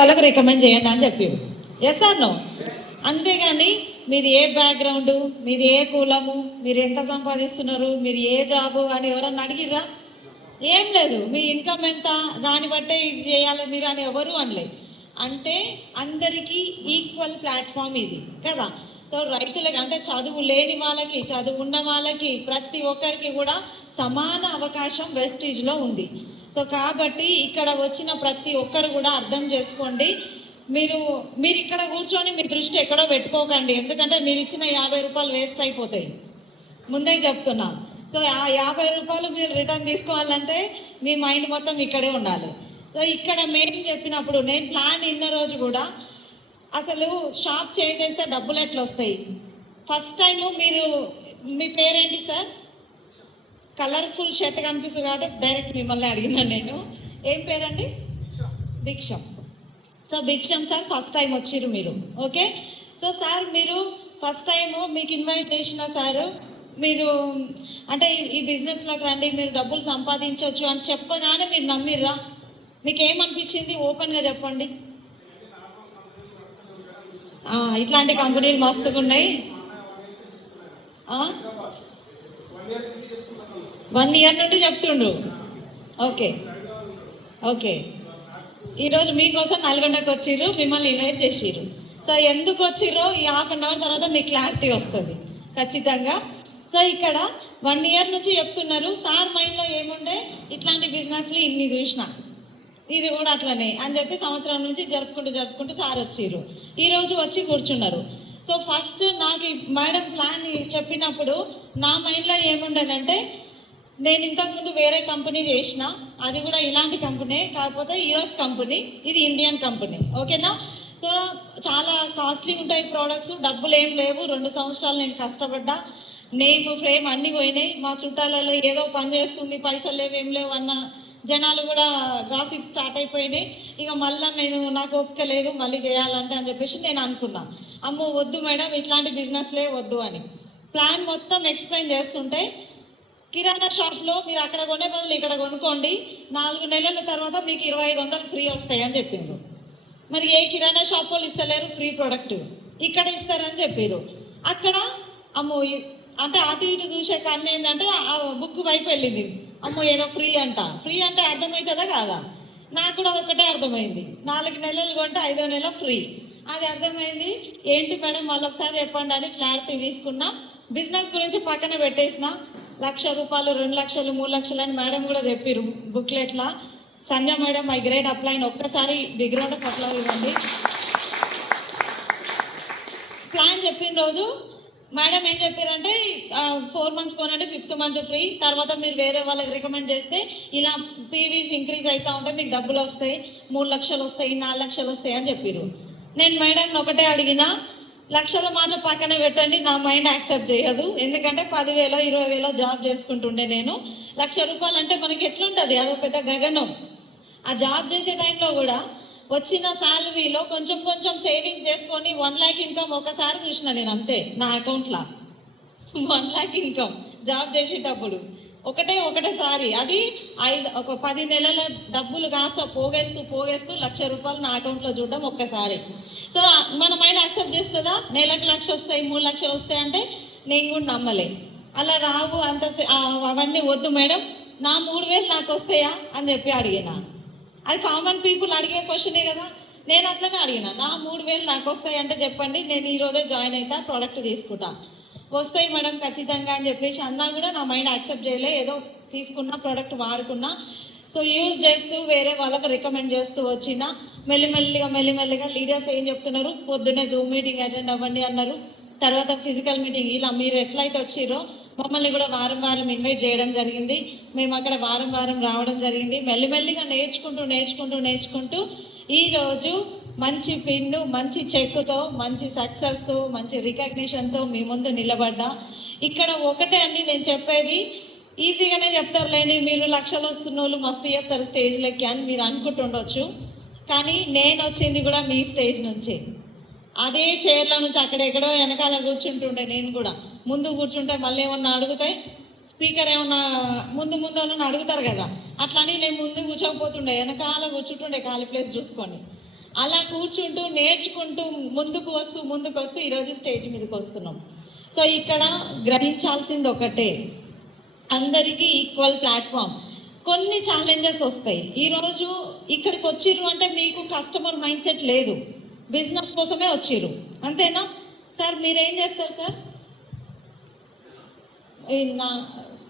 వాళ్ళకి రికమెండ్ చేయండి అని చెప్పారు. Yes or no? అంతేగాని మీరు ఏ బ్యాక్గ్రౌండ్, మీరు ఏ కులము, మీరు ఎంత సంపాదిస్తున్నారు, మీరు ఏ జాబు అని ఎవరన్నా అడిగిర్రా? ఏం లేదు. మీ ఇన్కమ్ ఎంత, దాన్ని బట్టే ఇది చేయాలి మీరు అని ఎవరు అనలేదు. అంటే అందరికీ ఈక్వల్ ప్లాట్ఫామ్ ఇది కదా. సో రైతులకి అంటే చదువు లేని వాళ్ళకి, చదువు ఉన్న వాళ్ళకి, ప్రతి ఒక్కరికి కూడా సమాన అవకాశం వెస్టీజ్లో ఉంది. సో కాబట్టి ఇక్కడ వచ్చిన ప్రతి ఒక్కరు కూడా అర్థం చేసుకోండి. మీరు ఇక్కడ కూర్చొని మీ దృష్టి ఎక్కడో పెట్టుకోకండి, ఎందుకంటే మీరు ఇచ్చిన 50 రూపాయలు వేస్ట్ అయిపోతాయి, ముందే చెప్తున్నా. సో ఆ 50 రూపాయలు మీరు రిటర్న్ తీసుకోవాలంటే మీ మైండ్ మొత్తం ఇక్కడే ఉండాలి. సో ఇక్కడ మేము చెప్పినప్పుడు నేను ప్లాన్ ఇన్న రోజు కూడా అసలు షాప్ చేస్తే డబ్బులు ఎట్లా వస్తాయి, ఫస్ట్ టైము మీరు మీ పేరేంటి సార్? కలర్ఫుల్ షర్ట్ కనిపిస్తుంది కాబట్టి డైరెక్ట్ మిమ్మల్ని అడిగినాను నేను. ఏం పేరండి? భిక్షం. సో భిక్షం సార్ ఫస్ట్ టైం వచ్చిర్రు మీరు, ఓకే. సో సార్ మీరు ఫస్ట్ టైము మీకు ఇన్వైట్ చేసిన సారు మీరు అంటే ఈ బిజినెస్లోకి రండి, మీరు డబ్బులు సంపాదించవచ్చు అని చెప్పగానే మీరు నమ్మిర్రా? మీకు ఏమనిపించింది ఓపెన్గా చెప్పండి. ఇట్లాంటి కంపెనీలు మస్తుగా ఉన్నాయి. 1 ఇయర్ నుండి చెప్తుండ్రు. Okay okay. ఈరోజు మీకోసం నల్గొండకు వచ్చిర్రు, మిమ్మల్ని ఇన్వైట్ చేసిర్రు. సో ఎందుకు వచ్చిర్రో ఈ 1/2 అవర్ తర్వాత మీకు క్లారిటీ వస్తుంది ఖచ్చితంగా. సో ఇక్కడ 1 ఇయర్ నుంచి చెప్తున్నారు. సార్ మైండ్లో ఏముండే, ఇట్లాంటి బిజినెస్లు ఇన్ని చూసిన, ఇది కూడా అట్లనే అని చెప్పి సంవత్సరం నుంచి జరుపుకుంటూ సార్ వచ్చిర్రు. ఈరోజు వచ్చి కూర్చున్నారు. సో ఫస్ట్ నాకు మేడం ప్లాన్ చెప్పినప్పుడు నా మైండ్లో ఏముండేనంటే, నేను ఇంతకుముందు వేరే కంపెనీ చేసిన, అది కూడా ఇలాంటి కంపెనీ, కాకపోతే యుఎస్ కంపెనీ, ఇది ఇండియన్ కంపెనీ, ఓకేనా. సో చాలా కాస్ట్లీ ఉంటాయి ప్రోడక్ట్స్, డబ్బులు ఏం లేవు. 2 సంవత్సరాలు నేను కష్టపడ్డా, నేమ్ ఫ్రేమ్ అన్నీ పోయినాయి. మా చుట్టాలలో ఏదో పని చేస్తుంది, పైసలు లేవు ఏం లేవు అన్న జనాలు కూడా గాసిప్ స్టార్ట్ అయిపోయినాయి. ఇక మళ్ళీ నాకు ఓపిక లేదు మళ్ళీ చేయాలంటే అని చెప్పేసి నేను అనుకున్నా, అమ్మో వద్దు మేడం ఇట్లాంటి బిజినెస్లే వద్దు అని. ప్లాన్ మొత్తం ఎక్స్ప్లెయిన్ చేస్తుంటే, కిరాణా షాప్లో మీరు అక్కడ కొనే బదులు ఇక్కడ కొనుక్కోండి, 4 నెలల తర్వాత మీకు 2500 ఫ్రీ వస్తాయి అని చెప్పిండ్రు. మరి ఏ కిరాణా షాప్ వాళ్ళు ఇస్తలేరు ఫ్రీ ప్రోడక్ట్, ఇక్కడ ఇస్తారని చెప్పారు. అక్కడ అమ్మో అంటే అటు ఇటు చూసే కన్నా ఏంటంటే ఆ బుక్ వైపు వెళ్ళింది, అమ్మో ఏదో ఫ్రీ అంటే అర్థమవుతుందా కాదా? నాకు కూడా అదొక్కటే అర్థమైంది. 4 నెలలు కొంటే 5వ నెల ఫ్రీ, అది అర్థమైంది. ఏంటి మేడం మళ్ళీ ఒకసారి చెప్పండి అని క్లారిటీ తీసుకున్నా. బిజినెస్ గురించి పక్కన పెట్టేసిన, 1,00,000 రూపాయలు, 2 లక్షలు, 3 లక్షలు అని మేడం కూడా చెప్పారు బుక్లెట్లా. సంధ్య మేడం మై గ్రేట్ అప్లైన్, ఒక్కసారి బిగ్ రౌండ్ ఆఫ్ అప్లైన్ ఇవ్వండి. ప్లాన్ చెప్పిన రోజు మేడం ఏం చెప్పారంటే 4 మంత్స్ కొనండి, 5th మంత్ ఫ్రీ, తర్వాత మీరు వేరే వాళ్ళకి రికమెండ్ చేస్తే ఇలా పీవీస్ ఇంక్రీజ్ అవుతూ ఉంటే మీకు డబ్బులు వస్తాయి, 3 లక్షలు వస్తాయి, 4 లక్షలు వస్తాయి అని చెప్పారు. నేను మేడం ఒకటే అడిగిన, లక్షల మాట పక్కన పెట్టండి, నా మైండ్ యాక్సెప్ట్ చేయదు. ఎందుకంటే 10,000 20,000 జాబ్ చేసుకుంటుండే నేను. 1,00,000 రూపాయలు అంటే మనకి ఎట్లుంటుంది, అదో పెద్ద గగనం. ఆ జాబ్ చేసే టైంలో కూడా వచ్చిన శాలరీలో కొంచెం సేవింగ్స్ చేసుకొని 1 lakh ఇన్కమ్ ఒకసారి చూసిన నేను, అంతే నా అకౌంట్లో 1 lakh ఇన్కమ్ జాబ్ చేసేటప్పుడు ఒకటేసారి. అది ఒక 10 నెలల డబ్బులు కాస్త పోగేస్తూ 1,00,000 రూపాయలు నా అకౌంట్లో చూడడం ఒక్కసారి. సో మన మైండ్ యాక్సెప్ట్ చేస్తుందా? నెలకు 1,00,000 వస్తాయి, 3 లక్షలు వస్తాయి అంటే నేను కూడా నమ్మలే. అలా రావు అంత అవన్నీ వద్దు మేడం, నా 3,000 నాకు వస్తాయా అని చెప్పి అడిగిన. అది కామన్ పీపుల్ అడిగే క్వశ్చనే కదా. నేను అట్లనే అడిగిన, నా 3,000 నాకు వస్తాయి అంటే చెప్పండి, నేను ఈరోజే జాయిన్ అవుతా, ప్రోడక్ట్ తీసుకుంటా. వస్తాయి మేడం ఖచ్చితంగా అని చెప్పేసి అన్నా కూడా నా మైండ్ యాక్సెప్ట్ చేయలే. ఏదో తీసుకున్నా, ప్రోడక్ట్ వాడుకున్నా. సో యూజ్ చేస్తూ వేరే వాళ్ళకు రికమెండ్ చేస్తూ వచ్చిన. మెల్లిమెల్లిగా లీడర్స్ ఏం చెప్తున్నారు, పొద్దున్నే జూమ్ మీటింగ్ అటెండ్ అవ్వండి అన్నారు, తర్వాత ఫిజికల్ మీటింగ్. ఇలా మీరు ఎట్లయితే వచ్చిరో మమ్మల్ని కూడా వారం ఇన్వైట్ చేయడం జరిగింది. మేము అక్కడ వారం రావడం జరిగింది. మెల్లిమెల్లిగా నేర్చుకుంటూ ఈరోజు మంచి పిన్ను, మంచి చెక్కుతో, మంచి సక్సెస్తో, మంచి రికగ్నిషన్తో మీ ముందు నిలబడ్డా. ఇక్కడ ఒకటే అండి నేను చెప్పేది, ఈజీగానే చెప్తారు లేని, మీరు లక్షలు వస్తున్న వాళ్ళు మస్తు చెప్తారు స్టేజ్లకి అని మీరు అనుకుంటుండొచ్చు. కానీ నేను వచ్చింది కూడా మీ స్టేజ్ నుంచి, అదే చైర్లో నుంచి అక్కడెక్కడో వెనకాల కూర్చుంటుండే. నేను కూడా ముందు కూర్చుంటే మళ్ళీ ఏమన్నా అడుగుతాయి, స్పీకర్ ఏమన్నా ముందు వాళ్ళని అడుగుతారు కదా, అట్లని నేను ముందు కూర్చోకపోతుండే, వెనకాల కూర్చుంటుండే ఖాళీ ప్లేస్ చూసుకొని. అలా కూర్చుంటూ నేర్చుకుంటూ ముందుకు వస్తూ ఈరోజు స్టేజ్ మీదకి వస్తున్నాం. సో ఇక్కడ గ్రహించాల్సింది ఒకటే, అందరికీ ఈక్వల్ ప్లాట్ఫామ్. కొన్ని ఛాలెంజెస్ వస్తాయి. ఈరోజు ఇక్కడికి వచ్చిర్రు అంటే మీకు కస్టమర్ మైండ్ సెట్ లేదు, బిజినెస్ కోసమే వచ్చిర్రు, అంతేనా సార్? మీరేం చేస్తారు సార్?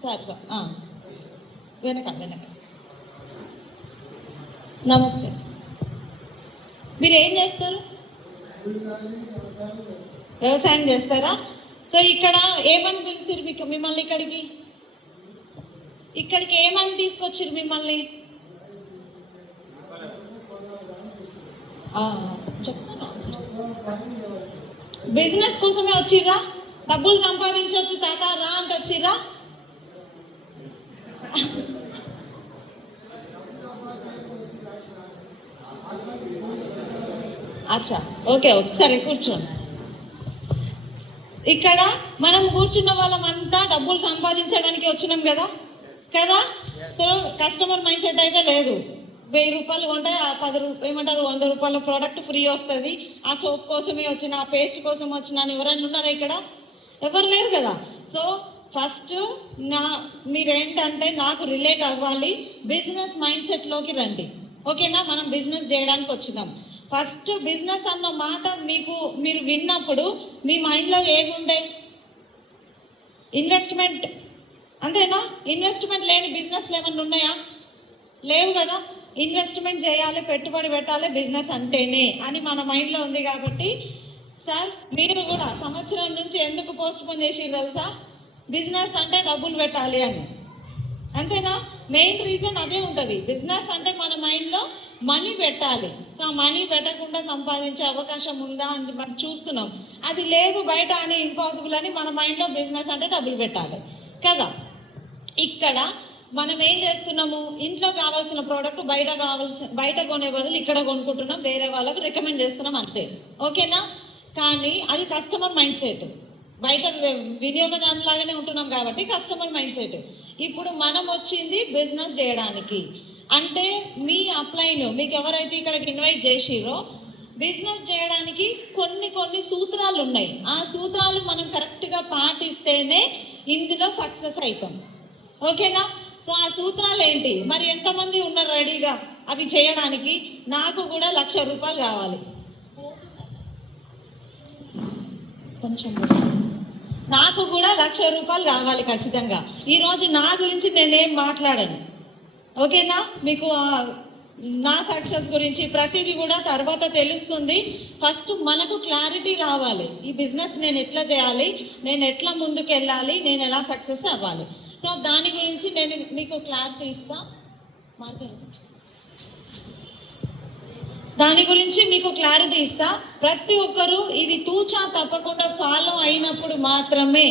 సార్ వెనక సార్, నమస్తే. మీరు ఏం చేస్తారు? వ్యవసాయం చేస్తారా? సో ఇక్కడ ఏమని పిలిచిరు మిమ్మల్ని ఇక్కడికి ఏమని తీసుకొచ్చిరు మిమ్మల్ని? చెప్తాను, బిజినెస్ కోసమే వచ్చిర్రా? డబ్బులు సంపాదించవచ్చు తాత రా అంటే వచ్చిర్రా? అచ్చా, ఓకే, ఒకసారి కూర్చోండి. ఇక్కడ మనం కూర్చున్న వాళ్ళమంతా డబ్బులు సంపాదించడానికి వచ్చినాం కదా. సో కస్టమర్ మైండ్ సెట్ అయితే లేదు. 1000 రూపాయలు కొంటే 100 రూపాయల ప్రోడక్ట్ ఫ్రీ వస్తుంది. ఆ సోప్ కోసమే వచ్చిన, ఆ పేస్ట్ కోసం వచ్చిన ఎవరైనా ఉన్నారా ఇక్కడ? ఎవరు లేరు కదా. సో ఫస్ట్ మీరేంటంటే నాకు రిలేట్ అవ్వాలి, బిజినెస్ మైండ్ సెట్లోకి రండి, ఓకేనా? మనం బిజినెస్ చేయడానికి వచ్చినాం. ఫస్ట్ బిజినెస్ అన్న మాట మీరు విన్నప్పుడు మీ మైండ్లో ఏముండే? ఇన్వెస్ట్మెంట్, అంతేనా? ఇన్వెస్ట్మెంట్ లేని బిజినెస్లు ఏమన్నా ఉన్నాయా? లేవు కదా. ఇన్వెస్ట్మెంట్ చేయాలి, పెట్టుబడి పెట్టాలి బిజినెస్ అంటేనే అని మన మైండ్లో ఉంది. కాబట్టి సార్ మీరు కూడా సంవత్సరం నుంచి ఎందుకు పోస్ట్ పోన్ చేసిర్రు తెలుసా? బిజినెస్ అంటే డబ్బులు పెట్టాలి అని, అంతేనా? మెయిన్ రీజన్ అదే ఉంటుంది. బిజినెస్ అంటే మన మైండ్లో మనీ పెట్టాలి. సో మనీ పెట్టకుండా సంపాదించే అవకాశం ఉందా అని మనం చూస్తున్నాం. అది లేదు బయట అని, ఇంపాసిబుల్ అని మన మైండ్లో బిజినెస్ అంటే డబ్బులు పెట్టాలి కదా. ఇక్కడ మనం ఏం చేస్తున్నాము, ఇంట్లో కావాల్సిన ప్రోడక్ట్ బయట కొనే బదులు ఇక్కడ కొనుక్కుంటున్నాం, వేరే వాళ్ళకు రికమెండ్ చేస్తున్నాం, అంతే, ఓకేనా? కానీ అది కస్టమర్ మైండ్ సెట్. బయట వినియోగదారులాగానే ఉంటున్నాం కాబట్టి కస్టమర్ మైండ్ సెట్. ఇప్పుడు మనం వచ్చింది బిజినెస్ చేయడానికి. అంటే మీ అప్లైన్ మీకు ఎవరైతే ఇక్కడికి ఇన్వైట్ చేసిరో బిజినెస్ చేయడానికి కొన్ని సూత్రాలు ఉన్నాయి. ఆ సూత్రాలు మనం కరెక్ట్గా పాటిస్తేనే ఇందులో సక్సెస్ అవుతాం, ఓకేనా? సో ఆ సూత్రాలు ఏంటి మరి? ఎంతమంది ఉన్నారు రెడీగా అవి చేయడానికి? నాకు కూడా 1,00,000 రూపాయలు కావాలి, కొంచెం నాకు కూడా 1,00,000 రూపాయలు కావాలి ఖచ్చితంగా. ఈరోజు నా గురించి నేనేం మాట్లాడను, ఓకేనా? మీకు నా సక్సెస్ గురించి ప్రతిదీ కూడా తర్వాత తెలుస్తుంది. ఫస్ట్ మనకు క్లారిటీ రావాలి, ఈ బిజినెస్ నేను ఎట్లా చేయాలి, నేను ఎట్లా ముందుకు వెళ్ళాలి, నేను ఎలా సక్సెస్ అవ్వాలి. సో దాని గురించి నేను మీకు క్లారిటీ ఇస్తా. దాని గురించి మీకు క్లారిటీ ఇస్తా. ప్రతి ఒక్కరూ ఇది తూచా తప్పకుండా ఫాలో అయినప్పుడు మాత్రమే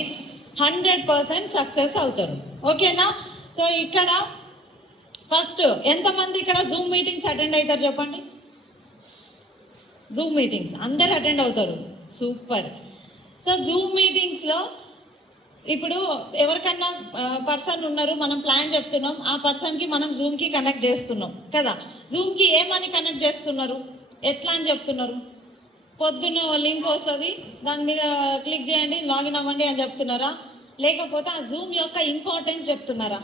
100% సక్సెస్ అవుతారు, ఓకేనా? సో ఇక్కడ ఫస్ట్ ఎంతమంది ఇక్కడ జూమ్ మీటింగ్స్ అటెండ్ అవుతారు చెప్పండి? జూమ్ మీటింగ్స్ అందరు అటెండ్ అవుతారు, సూపర్. సో జూమ్ మీటింగ్స్లో ఇప్పుడు ఎవరికన్నా పర్సన్ ఉన్నారు, మనం ప్లాన్ చెప్తున్నాం, ఆ పర్సన్కి మనం జూమ్కి కనెక్ట్ చేస్తున్నాం కదా. జూమ్కి ఏమని కనెక్ట్ చేస్తున్నారు, ఎట్లా అని చెప్తున్నారు? పొద్దున్న లింక్ వస్తుంది, దాని మీద క్లిక్ చేయండి, లాగిన్ అవ్వండి అని చెప్తున్నారా? లేకపోతే ఆ జూమ్ యొక్క ఇంపార్టెన్స్ చెప్తున్నారా?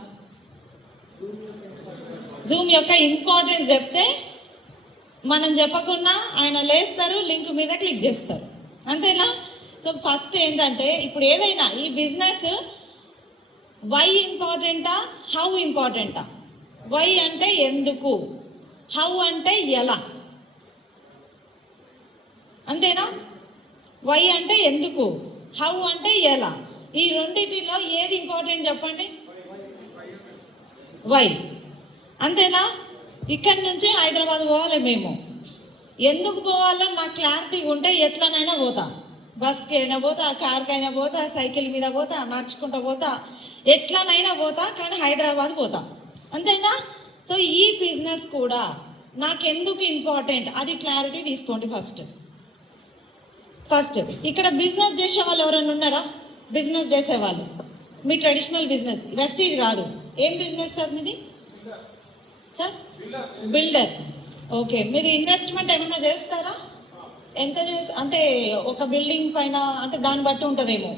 జూమ్ యొక్క ఇంపార్టెన్స్ చెప్తే మనం చెప్పకుండా ఆయన లేస్తారు, లింక్ మీద క్లిక్ చేస్తారు, అంతేనా? సో ఫస్ట్ ఏంటంటే ఇప్పుడు ఏదైనా ఈ బిజినెస్ వై ఇంపార్టెంటా, హౌ ఇంపార్టెంటా? వై అంటే ఎందుకు, హౌ అంటే ఎలా, అంతేనా? వై అంటే ఎందుకు, హౌ అంటే ఎలా. ఈ రెండిటిలో ఏది ఇంపార్టెంట్ చెప్పండి? వై, అంతేనా? ఇక్కడి నుంచి హైదరాబాద్ పోవాలి మేము. ఎందుకు పోవాలో నాకు క్లారిటీ ఉంటే ఎట్లనైనా పోతా, బస్కి అయినా పోతా, కార్కి అయినా పోతా, సైకిల్ మీద పోతా, నడుచుకుంటూ పోతా, ఎట్లనైనా పోతా, కానీ హైదరాబాద్ పోతా, అంతేనా? సో ఈ బిజినెస్ కూడా నాకెందుకు ఇంపార్టెంట్ అది క్లారిటీ తీసుకోండి ఫస్ట్. ఇక్కడ బిజినెస్ చేసే వాళ్ళు ఎవరైనా ఉన్నారా? బిజినెస్ చేసేవాళ్ళు, మీ ట్రెడిషనల్ బిజినెస్, వెస్టీజ్ కాదు, ఏం బిజినెస్ సార్ మీది? Sir builder. ఓకే, మీరు ఇన్వెస్ట్మెంట్ ఏమైనా చేస్తారా? ఎంత అంటే ఒక బిల్డింగ్ పైన అంటే దాన్ని బట్టి ఉంటుందేమో.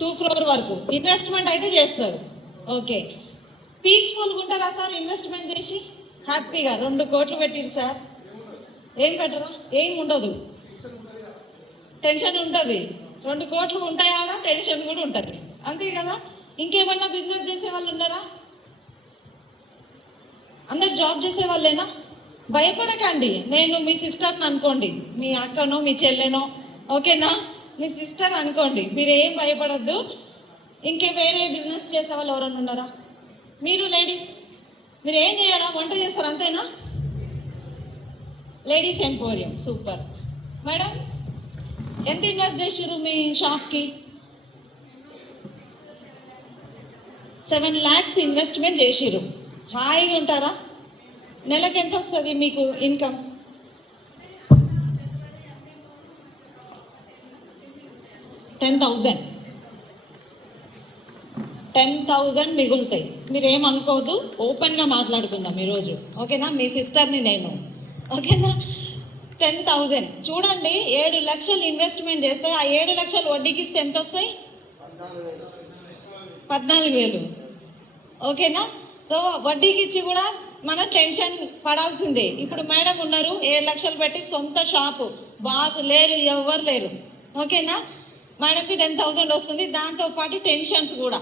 2 crore వరకు ఇన్వెస్ట్మెంట్ అయితే చేస్తారు. ఓకే, పీస్ఫుల్గా ఉంటారా సార్ ఇన్వెస్ట్మెంట్ చేసి? హ్యాపీగా 2 కోట్లు పెట్టిరు సార్, ఏం పెట్టరా? ఏం ఉండదు, టెన్షన్ ఉంటుంది. 2 కోట్లు ఉంటాయా? టెన్షన్ కూడా ఉంటుంది, అంతే కదా. ఇంకేమన్నా బిజినెస్ చేసే వాళ్ళు ఉన్నారా? అందరు జాబ్ చేసే వాళ్ళేనా? భయపడకండి, నేను మీ సిస్టర్ని అనుకోండి, మీ అక్కనో మీ చెల్లెనో, ఓకేనా, మీ సిస్టర్ అనుకోండి, మీరు ఏం భయపడద్దు. ఇంకే వేరే బిజినెస్ చేసే వాళ్ళు ఎవరైనా ఉన్నారా? మీరు లేడీస్, మీరు ఏం చేయాలా? వంట చేస్తారు అంతేనా? Ladies emporium, super. మేడం, ఎంత ఇన్వెస్ట్ చేసారు మీ షాప్కి? 7 lakhs ఇన్వెస్ట్మెంట్ చేసిరు. హాయిగా ఉంటారా? నెలకు ఎంత వస్తుంది మీకు ఇన్కమ్? 10,000. 10,000 మిగులుతాయి. మీరు ఏమనుకోవద్దు, ఓపెన్గా మాట్లాడుకుందాం ఈరోజు, ఓకేనా? మీ సిస్టర్ని నేను, ఓకేనా? 10,000 చూడండి, 7 లక్షలు ఇన్వెస్ట్మెంట్ చేస్తే ఆ 7 లక్షలు వడ్డీకి ఇస్తే ఎంత వస్తాయి? 14,000, ఓకేనా? సో వడ్డీకి ఇచ్చి కూడా మనం టెన్షన్ పడాల్సిందే. ఇప్పుడు మేడం ఉన్నారు, 7 లక్షలు పెట్టి సొంత షాపు, బాస్ లేరు, ఎవరు లేరు, ఓకేనా? మేడంకి 10,000 వస్తుంది, దాంతోపాటు టెన్షన్స్ కూడా.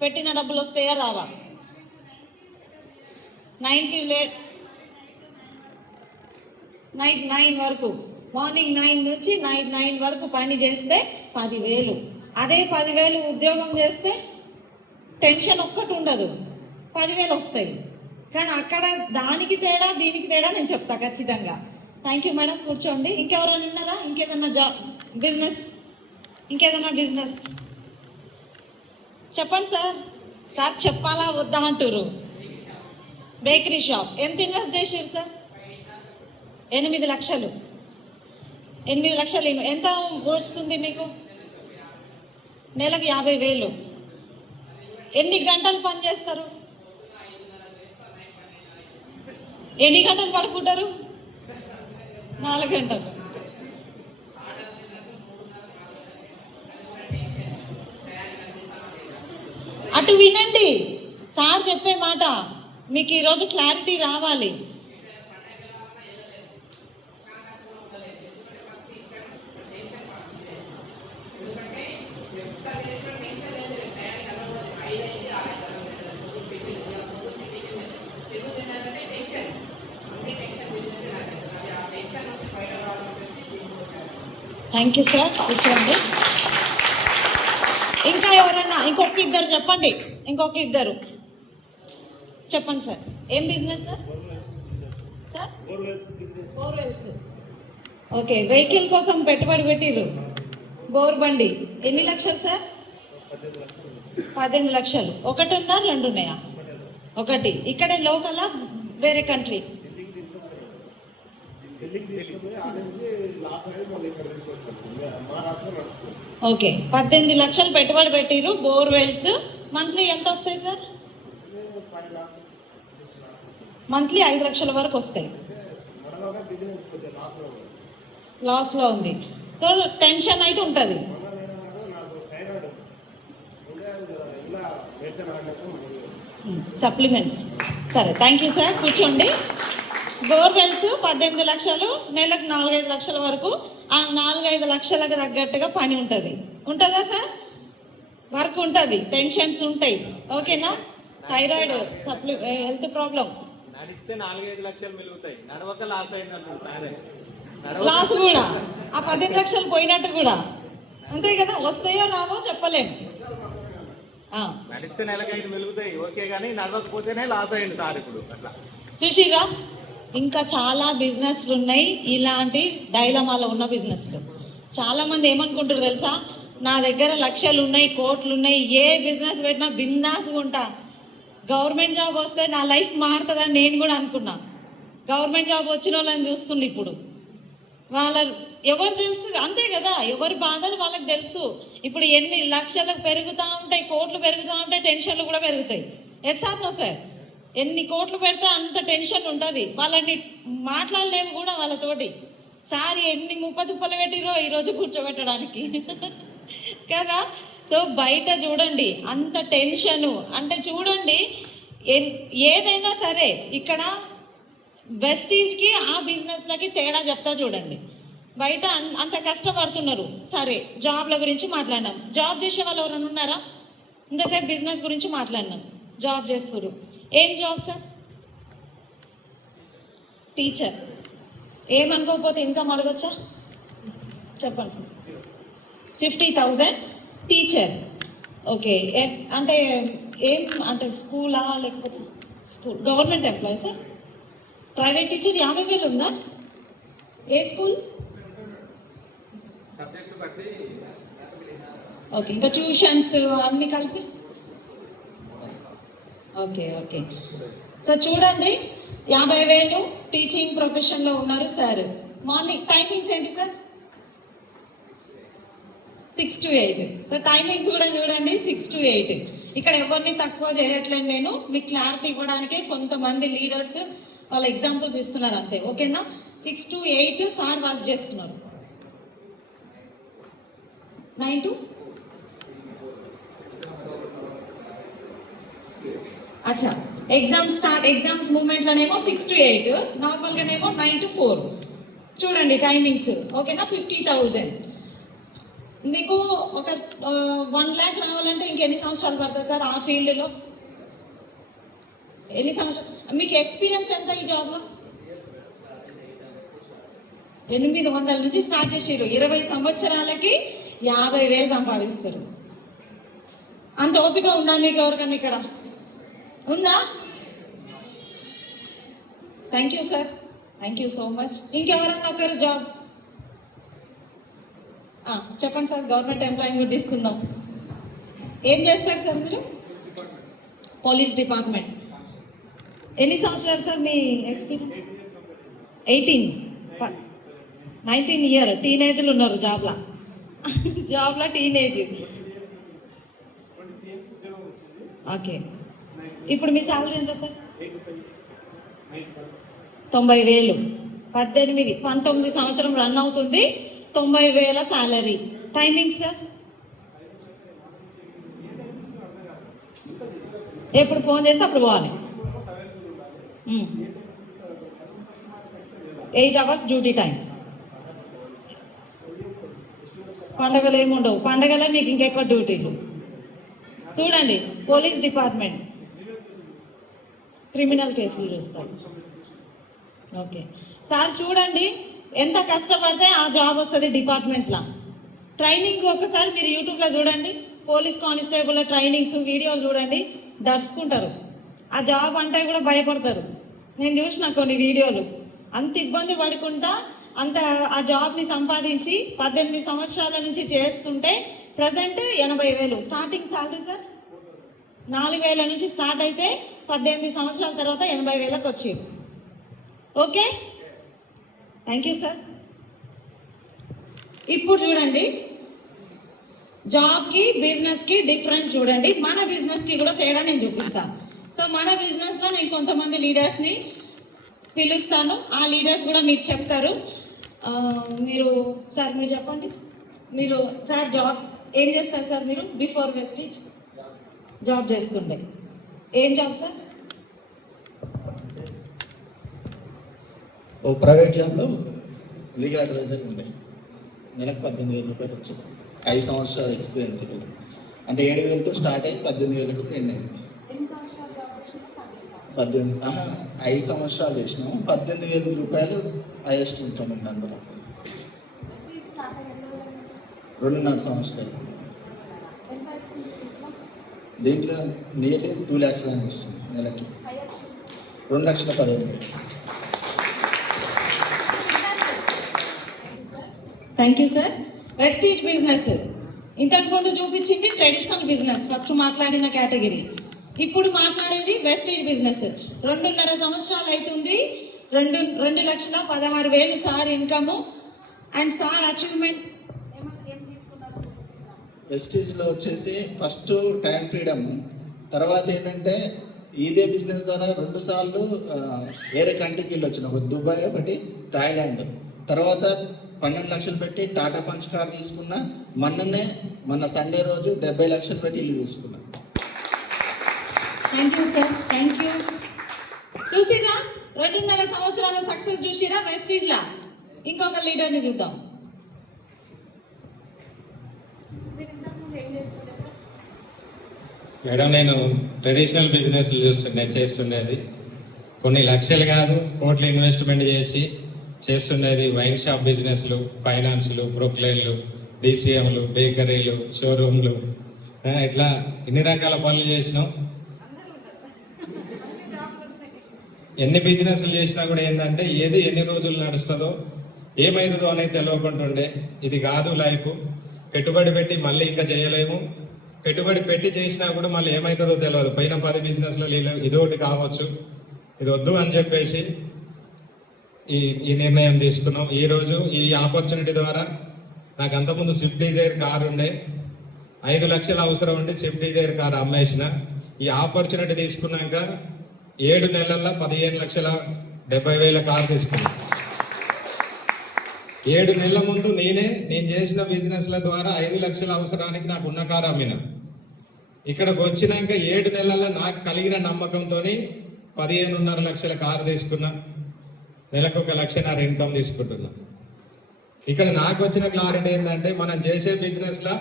పెట్టిన డబ్బులు వస్తాయా రావా? 9కి నైట్ 9 వరకు, మార్నింగ్ 9 నుంచి నైట్ 9 వరకు పని చేస్తే 10,000. అదే 10,000 ఉద్యోగం చేస్తే టెన్షన్ ఒక్కటి ఉండదు, 10,000 వస్తాయి. కానీ అక్కడ దానికి తేడా దీనికి తేడా నేను చెప్తా ఖచ్చితంగా. థ్యాంక్ యూ మేడం, కూర్చోండి. ఇంకెవరైనా ఉన్నారా? ఇంకేదన్నా జాబ్, బిజినెస్, ఇంకేదన్నా బిజినెస్ చెప్పండి సార్. సార్ చెప్పాలా వద్దా అంటారు. బేకరీ షాప్ ఎంత ఇన్వెస్ట్ చేసారు సార్? 8 లక్షలు. 8 లక్షలు ఎంత వస్తుంది మీకు? నెలకు 50,000. ఎన్ని గంటలు పని చేస్తారు? ఎన్ని గంటలు పడుకుంటారు? 4 గంటలు. అటు వినండి, సార్ చెప్పే మాట మీకు ఈరోజు క్లారిటీ రావాలి. థ్యాంక్ యూ సార్, కూర్చోండి. ఇంకా ఎవరన్నా ఇంకొక ఇద్దరు చెప్పండి, ఇంకొక ఇద్దరు చెప్పండి సార్. ఏం business sir? Sir borewells. Okay, vehicle కోసం పెట్టుబడి పెట్టిర్రు, బోర్ బండి. ఎన్ని లక్షలు సార్? 18 లక్షలు. ఒకటి ఉన్నా, 2 ఉన్నాయా? ఒకటి. ఇక్కడే లోకలా వేరే కంట్రీ? ఓకే, 18 లక్షలు పెట్టుబడి పెట్టిరు, బోర్వెల్స్. మంత్లీ ఎంత వస్తాయి సార్? మంత్లీ 5 లక్షల వరకు వస్తాయి. లాస్లో ఉంది. సో టెన్షన్ అయితే ఉంటుంది. సప్లిమెంట్స్. సరే, థ్యాంక్ యూ సార్, కూర్చోండి. బోర్వెల్స్ 18 లక్షలు, నెలకు 4-5 లక్షల వరకు. ఆ 4-5 లక్షలకు తగ్గట్టుగా పని ఉంటుంది. ఉంటుందా సార్? వర్క్ ఉంటుంది, టెన్షన్స్ ఉంటాయి, ఓకేనా? Thyroid, health problem. నడిస్తే 4-5 లక్షలు మిగులుతాయి, నడవక లాస్ అయిందంటారు సార్. లాస్ కూడా, ఆ 18 లక్షలు పోయినట్టు కూడా, అంతే కదా. వస్తాయో రావో చెప్పలేము. నడిస్తే నెలకు 5 మిగులుతాయి, ఓకే, కానీ నడవకపోతేనే లాస్ అయ్యింది సార్ ఇప్పుడు. అట్లా చూసిరా, ఇంకా చాలా బిజినెస్లు ఉన్నాయి, ఇలాంటి డైలమాలో ఉన్న బిజినెస్లు. చాలామంది ఏమనుకుంటారు తెలుసా, నా దగ్గర లక్షలు ఉన్నాయి, కోట్లు ఉన్నాయి, ఏ బిజినెస్ పెట్టినా బిందాస్గా ఉంటా, గవర్నమెంట్ జాబ్ వస్తే నా లైఫ్ మారుతుందని నేను కూడా అనుకున్నా. గవర్నమెంట్ జాబ్ వచ్చిన వాళ్ళని చూస్తుంది ఇప్పుడు. వాళ్ళ ఎవరు తెలుసు, అంతే కదా, ఎవరి బాధలు వాళ్ళకి తెలుసు. ఇప్పుడు ఎన్ని లక్షలకు పెరుగుతూ ఉంటాయి, కోట్లు పెరుగుతూ ఉంటాయి, టెన్షన్లు కూడా పెరుగుతాయి. Yes or no sir? ఎన్ని కోట్లు పెడితే అంత టెన్షన్ ఉంటుంది. వాళ్ళని మాట్లాడలేము కూడా వాళ్ళతోటి. సార్ ఎన్ని ముప్పలు పెట్టిరో ఈరోజు కూర్చోబెట్టడానికి కదా. సో బయట చూడండి అంత టెన్షను. అంటే చూడండి ఏదైనా సరే ఇక్కడ వెస్టీజ్కి ఆ బిజినెస్లకి తేడా చెప్తా చూడండి. బయట అంత కష్టపడుతున్నారు. సరే జాబ్ల గురించి మాట్లాడినాం. జాబ్ చేసే వాళ్ళు ఎవరైనా ఉన్నారా? ఇంతసేపు బిజినెస్ గురించి మాట్లాడినాం. జాబ్ చేస్తారు. ఏం జాబ్ సార్? టీచర్. ఏమనుకోకపోతే ఇన్కమ్ అడగచ్చా? చెప్పండి సార్. 50,000 టీచర్. ఓకే. అంటే ఏం అంటే స్కూలా లేకపోతే school government employee sir? Private teacher 50,000 ఉందా? ఏ స్కూల్? ఓకే. ఇంకా ట్యూషన్స్ అన్నీ కలిపి ఓకే ఓకే. సార్ చూడండి 50,000 టీచింగ్ ప్రొఫెషన్లో ఉన్నారు సార్. మార్నింగ్ టైమింగ్స్ ఏంటి సార్? 6 to 8. సో టైమింగ్స్ కూడా చూడండి 6 to 8. ఇక్కడ ఎవరిని తక్కువ చేయట్లేదు నేను. మీకు క్లారిటీ ఇవ్వడానికే కొంతమంది లీడర్స్ వాళ్ళ ఎగ్జాంపుల్స్ ఇస్తున్నారు అంతే. ఓకేనా? 6 to 8 సార్ వర్క్ చేస్తున్నారు. 9 to అచ్చా. ఎగ్జామ్స్ మూమెంట్లోనేమో 6 to 8, నార్మల్గానేమో 9 to 4. చూడండి టైమింగ్స్. ఓకేనా? 50,000. మీకు ఒక 1 lakh రావాలంటే ఇంకెన్ని సంవత్సరాలు పడుతుంది సార్ ఆ ఫీల్డ్లో? ఎన్ని సంవత్సరాలు? మీకు ఎక్స్పీరియన్స్ ఎంత ఈ జాబ్లో? 800 నుంచి స్టార్ట్ చేసారు. 20 సంవత్సరాలకి 50,000 సంపాదిస్తారు. అంత ఓపిక ఉందా మీకు ఎవరికన్నా ఇక్కడ? ఉందా? Thank you sir. Thank you so much. ఇంకెవరన్నా ఒకరు జాబ్ చెప్పండి సార్. గవర్నమెంట్ ఎంప్లాయింగ్ కూడా తీసుకుందాం. ఏం చేస్తారు సార్ మీరు? Police department. ఎన్ని సంవత్సరాలు సార్ మీ ఎక్స్పీరియన్స్? 19 ఇయర్. టీనేజ్లు ఉన్నారు జాబ్లా. టీనేజ్. ఓకే. ఇప్పుడు మీ శాలరీ ఎంత సార్? 90,000. 19 సంవత్సరం రన్ అవుతుంది. 90,000 శాలరీ. Timings sir? ఎప్పుడు ఫోన్ చేస్తే అప్పుడు పోవాలి. 8 hours డ్యూటీ టైం. పండగలు ఏమి ఉండవు. పండగలే మీకు ఇంకెక్కువ డ్యూటీలు. చూడండి పోలీస్ డిపార్ట్మెంట్ క్రిమినల్ కేసులు చూస్తారు. ఓకే సార్ చూడండి ఎంత కష్టపడితే ఆ జాబ్ వస్తుంది డిపార్ట్మెంట్లో. ట్రైనింగ్ ఒకసారి మీరు యూట్యూబ్లో చూడండి. పోలీస్ కానిస్టేబుల్ ట్రైనింగ్స్ వీడియోలు చూడండి. దర్శకుంటారు. ఆ జాబ్ అంటే కూడా భయపడతారు. నేను చూసిన కొన్ని వీడియోలు. అంత ఇబ్బంది పడుకుంటా ఆ జాబ్ని సంపాదించి 18 సంవత్సరాల నుంచి చేస్తుంటే ప్రజెంట్ 80,000 స్టార్టింగ్ శాలరీ సార్. 4,000 నుంచి స్టార్ట్ అయితే 18 సంవత్సరాల తర్వాత 80,000కి వచ్చేది. Okay thank you sir. ఇప్పుడు చూడండి జాబ్కి బిజినెస్కి డిఫరెన్స్ చూడండి. మన బిజినెస్కి కూడా తేడా నేను చూపిస్తాను. సో మన బిజినెస్లో నేను కొంతమంది లీడర్స్ని పిలుస్తాను. ఆ లీడర్స్ కూడా మీకు చెప్తారు. మీరు సార్ మీరు చెప్పండి. మీరు సార్ జాబ్ ఏం చేస్తారు సార్? మీరు బిఫోర్ వెస్టీజ్ జాబ్ చేస్తుండే. ఏం జాబ్ సార్? ఓ ప్రైవేట్ జాబ్లో లీగల్ అడ్వైజర్ ఉండే. నెలకు 18,000 రూపాయలు వచ్చాయి. 5 సంవత్సరాల ఎక్స్పీరియన్స్ ఇక్కడ. అంటే 7,000తో స్టార్ట్ అయ్యి 18,000కు ఎండ్ అయింది. 5 సంవత్సరాలు చేసినాము. 18,000 రూపాయలు హైయెస్ట్ ఇన్కమ్ ఉంది అందులో. 2.5 సంవత్సరాలు. దీంట్లో నియర్లీ 2 lakhs దాకా వస్తుంది నెలకి. 2,15,000. Thank you sir. Vestige business ఇంతకు ముందు చూపించింది ట్రెడిషనల్ బిజినెస్ ఫస్ట్ మాట్లాడిన కేటగిరీ. ఇప్పుడు మాట్లాడేది వెస్టీజ్ బిజినెస్. 2.5 సంవత్సరాలు అవుతుంది. 2,16,000 sir income. And sir achievement వెస్టీజ్లో వచ్చేసి ఫస్ట్ టైం ఫ్రీడమ్, తర్వాత ఏంటంటే ఇదే బిజినెస్ ద్వారా 2 సార్లు వేరే కంట్రీకి వెళ్ళి వచ్చిన, ఒక దుబాయ్, ఒకటి థాయిలాండ్. తర్వాత 12 లక్షలు పెట్టి టాటా పంచ్ కార్ తీసుకున్నా. మొన్న సండే రోజు 70 లక్షలు పెట్టి ఇల్లు తీసుకున్నా. Thank you sir, thank you. చూసిరా 2.5 సంవత్సరాల సక్సెస్ చూసిరా వెస్టీజ్ లా. ఇంకొక లీడర్ని చూద్దాం. మేడం, నేను ట్రెడిషనల్ బిజినెస్ చేస్తుండేది. కొన్ని లక్షలు కాదు కోట్లు ఇన్వెస్ట్మెంట్ చేసి చేస్తుండేది. వైన్ షాప్ బిజినెస్లు, ఫైనాన్స్లు, ప్రొక్లైన్లు, డీసీఎంలు, బేకరీలు, షోరూమ్లు, ఇట్లా ఇన్ని రకాల పనులు చేసినాం. ఎన్ని బిజినెస్లు చేసినా కూడా ఏంటంటే ఏది ఎన్ని రోజులు నడుస్తుందో ఏమవుతుందో అనేది తెలియకుంటుండే. ఇది కాదు లైఫ్. పెట్టుబడి పెట్టి మళ్ళీ ఇంకా చేయలేము. పెట్టుబడి పెట్టి చేసినా కూడా మళ్ళీ ఏమవుతుందో తెలియదు. పోయిన 10 బిజినెస్లో ఇదొకటి కావచ్చు, ఇది వద్దు అని చెప్పేసి ఈ నిర్ణయం తీసుకున్నాం. ఈరోజు ఈ ఆపర్చునిటీ ద్వారా నాకు అంతకుముందు స్విఫ్ట్ డిజైర్ కారు ఉండే, 5 లక్షలు అవసరం ఉండి స్విఫ్ట్ డిజైర్ కారు అమ్మేసిన. ఈ ఆపర్చునిటీ తీసుకున్నాక 7 నెలల్లో 15,70,000 కారు తీసుకున్నాను. 7 నెలల ముందు నేను చేసిన బిజినెస్ల ద్వారా 5 లక్షల అవసరానికి నాకు ఉన్న కారు అమ్మిన. ఇక్కడికి వచ్చినాక 7 నెలల్లో నాకు కలిగిన నమ్మకంతో 15.5 లక్షల కారు తీసుకున్నా. నెలకు 1,00,000 ఇన్కమ్ తీసుకుంటున్నా. ఇక్కడ నాకు వచ్చిన క్లారిటీ ఏంటంటే మనం చేసే బిజినెస్లో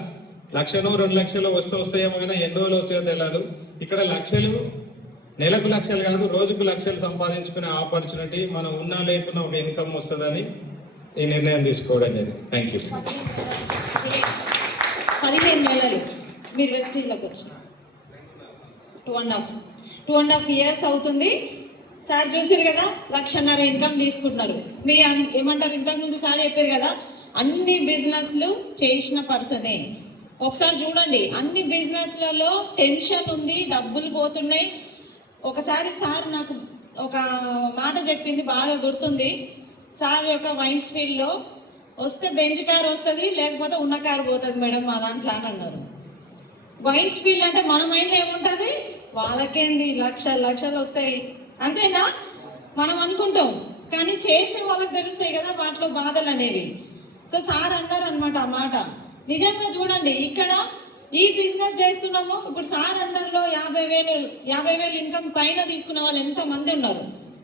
1,00,000-2 లక్షలు వస్తాయేమో కానీ ఎన్ని రోజులు వస్తాయో తెలియదు. ఇక్కడ లక్షలు, నెలకు లక్షలు కాదు రోజుకు లక్షలు సంపాదించుకునే ఆపర్చునిటీ మనం ఉన్నా లేకున్నా ఒక ఇన్కమ్ వస్తుందని ఈ నిర్ణయం తీసుకోవడం జరిగింది. Thank you. 15 నెలలు మీరు వెస్టీజ్లోకి వచ్చిన 2.5 ఇయర్స్ అవుతుంది. సార్ చూసారు కదా 1,00,000 ఇన్కమ్ తీసుకుంటున్నారు. మీరు ఏమంటారు, ఇంతకుముందు సార్ చెప్పారు కదా అన్ని బిజినెస్లు చేసిన పర్సనే. ఒకసారి చూడండి, అన్ని బిజినెస్లలో టెన్షన్ ఉంది, డబ్బులు పోతున్నాయి. ఒకసారి సార్ నాకు ఒక మాట చెప్పింది బాగా గుర్తుంది. సార్ యొక్క వైన్స్ ఫీల్డ్లో వస్తే బెంచ్ కార్ వస్తుంది, లేకపోతే ఉన్న కారు పోతుంది మేడం మా దాంట్లో అని అన్నారు. వైన్స్ ఫీల్డ్ అంటే మన మైండ్లో ఏముంటుంది, వాళ్ళకేంది లక్షలు వస్తాయి అంతేనా మనం అనుకుంటాం, కానీ చేసే వాళ్ళకి తెలుస్తాయి కదా వాటిలో బాధలు అనేవి. సో సార్ అన్నారు అనమాట ఆ మాట. నిజంగా చూడండి, ఇక్కడ ఈ బిజినెస్ చేస్తున్నాము. ఇప్పుడు సార్ అండర్లో 50,000 ఇన్కమ్ పైన తీసుకున్న వాళ్ళు ఎంతమంది ఉన్నారు.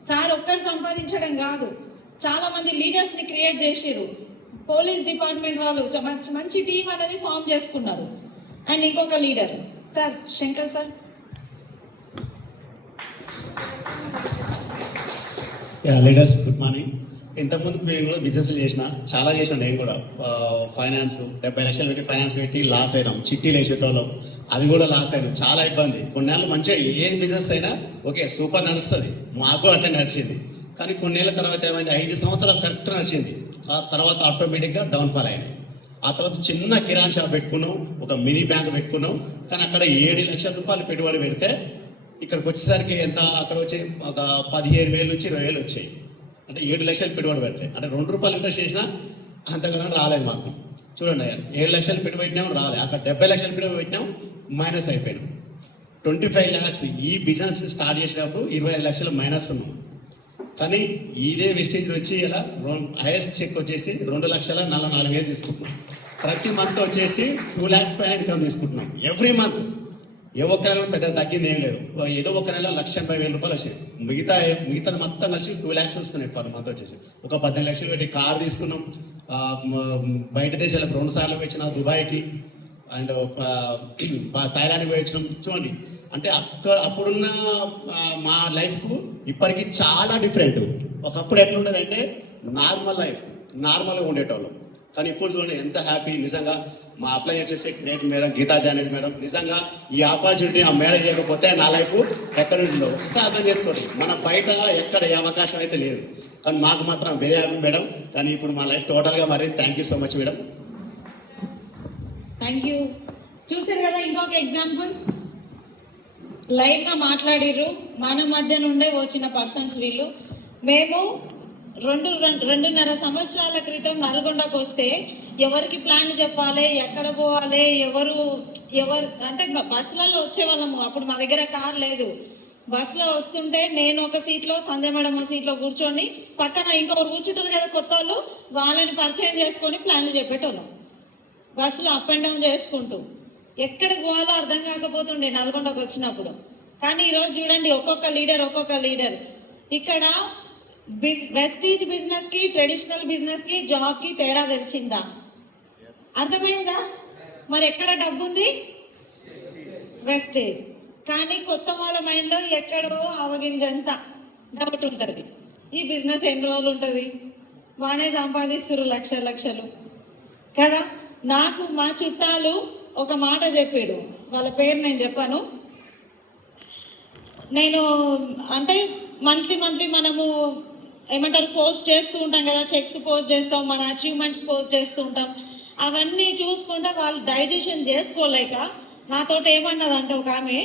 సార్ ఒక్కరు సంపాదించడం కాదు, చాలా మంది లీడర్స్ని క్రియేట్ చేసారు. పోలీస్ డిపార్ట్మెంట్ వాళ్ళు మంచి టీం అనేది ఫామ్ చేసుకున్నారు. అండ్ ఇంకొక leader sir Shankar sir. Leaders good morning. ఇంతకుముందు మేము కూడా బిజినెస్లు చాలా చేసిన. నేను కూడా ఫైనాన్స్ 70 లక్షలు పెట్టి ఫైనాన్స్ పెట్టి లాస్ అయినాం. చిట్టీలు వేసేటోళ్ళం, అది కూడా లాస్ అయినాం. చాలా ఇబ్బంది. కొన్నేళ్ళు మంచిగా ఏది బిజినెస్ అయినా ఓకే సూపర్ నడుస్తుంది, మాకు అట్లా నడిచింది. కానీ కొన్నేళ్ళ తర్వాత ఏమైంది, 5 సంవత్సరాలు కరెక్ట్ నడిచింది. తర్వాత ఆటోమేటిక్గా డౌన్ఫాల్ అయింది. ఆ తర్వాత చిన్న కిరాణా షాప్ పెట్టుకున్నాం, ఒక మినీ బ్యాంక్ పెట్టుకున్నాం. కానీ అక్కడ 7 లక్షల రూపాయలు పెట్టుబడి పెడితే ఇక్కడికి వచ్చేసరికి ఎంత, అక్కడ వచ్చి ఒక 15,000 నుంచి 20,000 వచ్చాయి. అంటే 7 లక్షలు పెట్టుబడి పెడితే, అంటే 2 రూపాయలు ఇన్వెస్ట్ చేసినా అంతగానో రాలేదు మాకు. చూడండి, 7 లక్షలు పెట్టుబడి పెట్టినాం రాలేదు. అక్కడ 70 లక్షలు పెట్టుబడి పెట్టినాం, మైనస్ అయిపోయినాం. 25 lakhs ఈ బిజినెస్ స్టార్ట్ చేసినప్పుడు 25 లక్షలు మైనస్ ఉన్నాం. కానీ ఇదే వెస్టేజ్ వచ్చి ఇలా హైయెస్ట్ చెక్ వచ్చేసి 2,44,000 తీసుకుంటున్నాం. ప్రతి మంత్ వచ్చేసి 2 lakhs పైన ఇన్కమ్ తీసుకుంటున్నాం ఎవ్రీ మంత్. ఏ ఒక్క నెల పెద్ద తగ్గింది ఏం లేదు. ఏదో ఒక నెల 1,80,000 రూపాయలు వచ్చాయి. మిగతాది మొత్తం కలిసి 2 lakhs వస్తున్నాయి పర్ మంత్ వచ్చేసి. ఒక 18 లక్షలు పెట్టి కార్ తీసుకున్నాం. బయట దేశాలకు 2 సార్లు వచ్చిన, దుబాయ్కి అండ్ థాయిలాండ్కి వచ్చినాం. చూడండి, అంటే అప్పుడున్న మా లైఫ్కు ఇప్పటికీ చాలా డిఫరెంట్. ఒకప్పుడు ఎట్లుండేదంటే నార్మల్ లైఫ్, నార్మల్గా ఉండేటోళ్ళం. కానీ ఇప్పుడు చూడండి ఎంత హ్యాపీ. నిజంగా మా అప్లై చేసే great madam Geeta Janet madam, నిజంగా ఈ ఆపర్చునిటీ ఆ మేడం చేయకపోతే నా లైఫ్ ఎక్కడి నుండి ఒకసారి అర్థం చేసుకోండి. మన బయట ఎక్కడ ఏ అవకాశం అయితే లేదు, కానీ మాకు మాత్రం వెరీ హ్యాపీ మేడం. కానీ ఇప్పుడు మా లైఫ్ టోటల్గా మారింది. Thank you so much madam. Thank you. చూసారు కదా ఇంకొక ఎగ్జాంపుల్, లైవ్గా మాట్లాడిర్రు. మన మధ్య నుండే వచ్చిన పర్సన్స్ వీళ్ళు. మేము 2.5 సంవత్సరాల క్రితం నల్గొండకు వస్తే ఎవరికి ప్లాన్ చెప్పాలి, ఎక్కడ పోవాలి, ఎవరు అంటే బస్సులలో వచ్చేవాళ్ళము. అప్పుడు మా దగ్గర కార్ లేదు. బస్సులో వస్తుంటే నేను ఒక సీట్లో, సంధ్య మేడం ఒక సీట్లో కూర్చొని పక్కన ఇంకొకరు కూర్చుంటారు కదా కొత్త వాళ్ళు, వాళ్ళని పరిచయం చేసుకొని ప్లాన్లు చెప్పేటోళ్ళం బస్సులో అప్ అండ్ డౌన్ చేసుకుంటూ. ఎక్కడికి పోవాలో అర్థం కాకపోతుండే నల్గొండకు వచ్చినప్పుడు. కానీ ఈరోజు చూడండి ఒక్కొక్క లీడర్ ఇక్కడ వెస్టీజ్ బిజినెస్కి, ట్రెడిషనల్ బిజినెస్కి, జాబ్కి తేడా తెలిసిందా? అర్థమైందా? మరి ఎక్కడ డబ్బు ఉంది? వెస్టేజ్. కానీ కొత్త వాళ్ళ మైండ్లో ఎక్కడో ఆవగింజంత డౌట్ ఉంటుంది. ఈ బిజినెస్ ఎన్ని రోజులు ఉంటుంది, బాగానే సంపాదిస్తారు లక్షలు కదా. నాకు మా చుట్టాలు ఒక మాట చెప్పారు, వాళ్ళ పేరు నేను చెప్పాను. నేను అంటే మంత్లీ మనము ఏమంటారు పోస్ట్ చేస్తూ ఉంటాం కదా, చెక్స్ పోస్ట్ చేస్తాం, మన అచీవ్మెంట్స్ పోస్ట్ చేస్తూ ఉంటాం. అవన్నీ చూసుకుంటే వాళ్ళు డైజెషన్ చేసుకోలేక నాతో ఏమన్నదంటే ఒక ఆమె,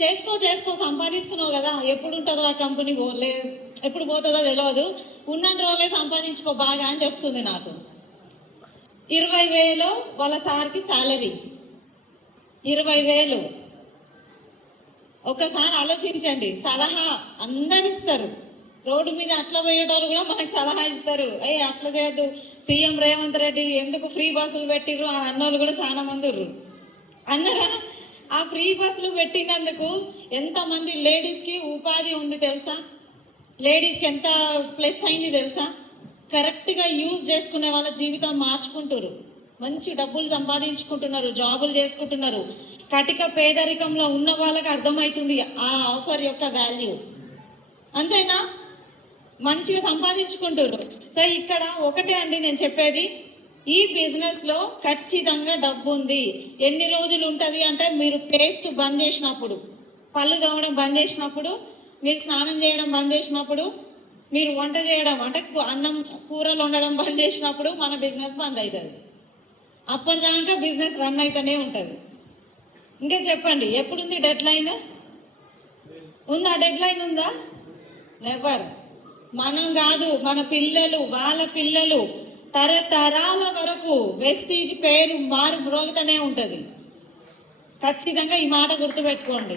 చేసుకో సంపాదిస్తున్నావు కదా, ఎప్పుడు ఉంటుందో ఆ కంపెనీ ఎప్పుడు పోతుందో తెలియదు, ఉన్న రోజులే సంపాదించుకో బాగా అని చెప్తుంది నాకు. 20,000 వాళ్ళ సార్కి శాలరీ, 20,000. ఒకసారి ఆలోచించండి, సలహా అందరు ఇస్తారు. రోడ్డు మీద అట్లా పోయేటోళ్ళు కూడా మనకు సలహా ఇస్తారు, అట్లా చేయొద్దు, సీఎం రేవంత్ రెడ్డి ఎందుకు ఫ్రీ బస్సులు పెట్టిర్రు అని అన్నోళ్ళు కూడా చాలా మంది అన్నారా. ఆ ఫ్రీ బస్సులు పెట్టినందుకు ఎంతమంది లేడీస్కి ఉపాధి ఉంది తెలుసా? లేడీస్కి ఎంత ప్లస్ అయింది తెలుసా? కరెక్ట్గా యూజ్ చేసుకునే వాళ్ళ జీవితం మార్చుకుంటారు, మంచి డబ్బులు సంపాదించుకుంటున్నారు, జాబులు చేసుకుంటున్నారు. కటిక పేదరికంలో ఉన్న వాళ్ళకి అర్థమవుతుంది ఆ ఆఫర్ యొక్క వాల్యూ. అంతేనా? మంచిగా సంపాదించుకుంటారు. సో ఇక్కడ ఒకటే అండి నేను చెప్పేది, ఈ బిజినెస్లో ఖచ్చితంగా డబ్బు ఉంది. ఎన్ని రోజులు ఉంటుంది అంటే, మీరు పేస్ట్ బంద్ చేసినప్పుడు, పళ్ళు తోమడం బంద్ చేసినప్పుడు, మీరు స్నానం చేయడం బంద్ చేసినప్పుడు, మీరు వంట చేయడం అంటే అన్నం కూరలు వండడం బంద్ చేసినప్పుడు మన బిజినెస్ బంద్ అవుతుంది. అప్పటిదాకా బిజినెస్ రన్ అవుతూనే ఉంటుంది. ఇంకా చెప్పండి, ఎప్పుడుంది డెడ్ లైన్? ఉందా? డెడ్ లైన్ ఉందా? నెవర్. మనం కాదు, మన పిల్లలు, వాళ్ళ పిల్లలు, తరతరాల వరకు వెస్టీజ్ పేరు మ్రోగుతూనే ఉంటుంది. ఖచ్చితంగా ఈ మాట గుర్తుపెట్టుకోండి.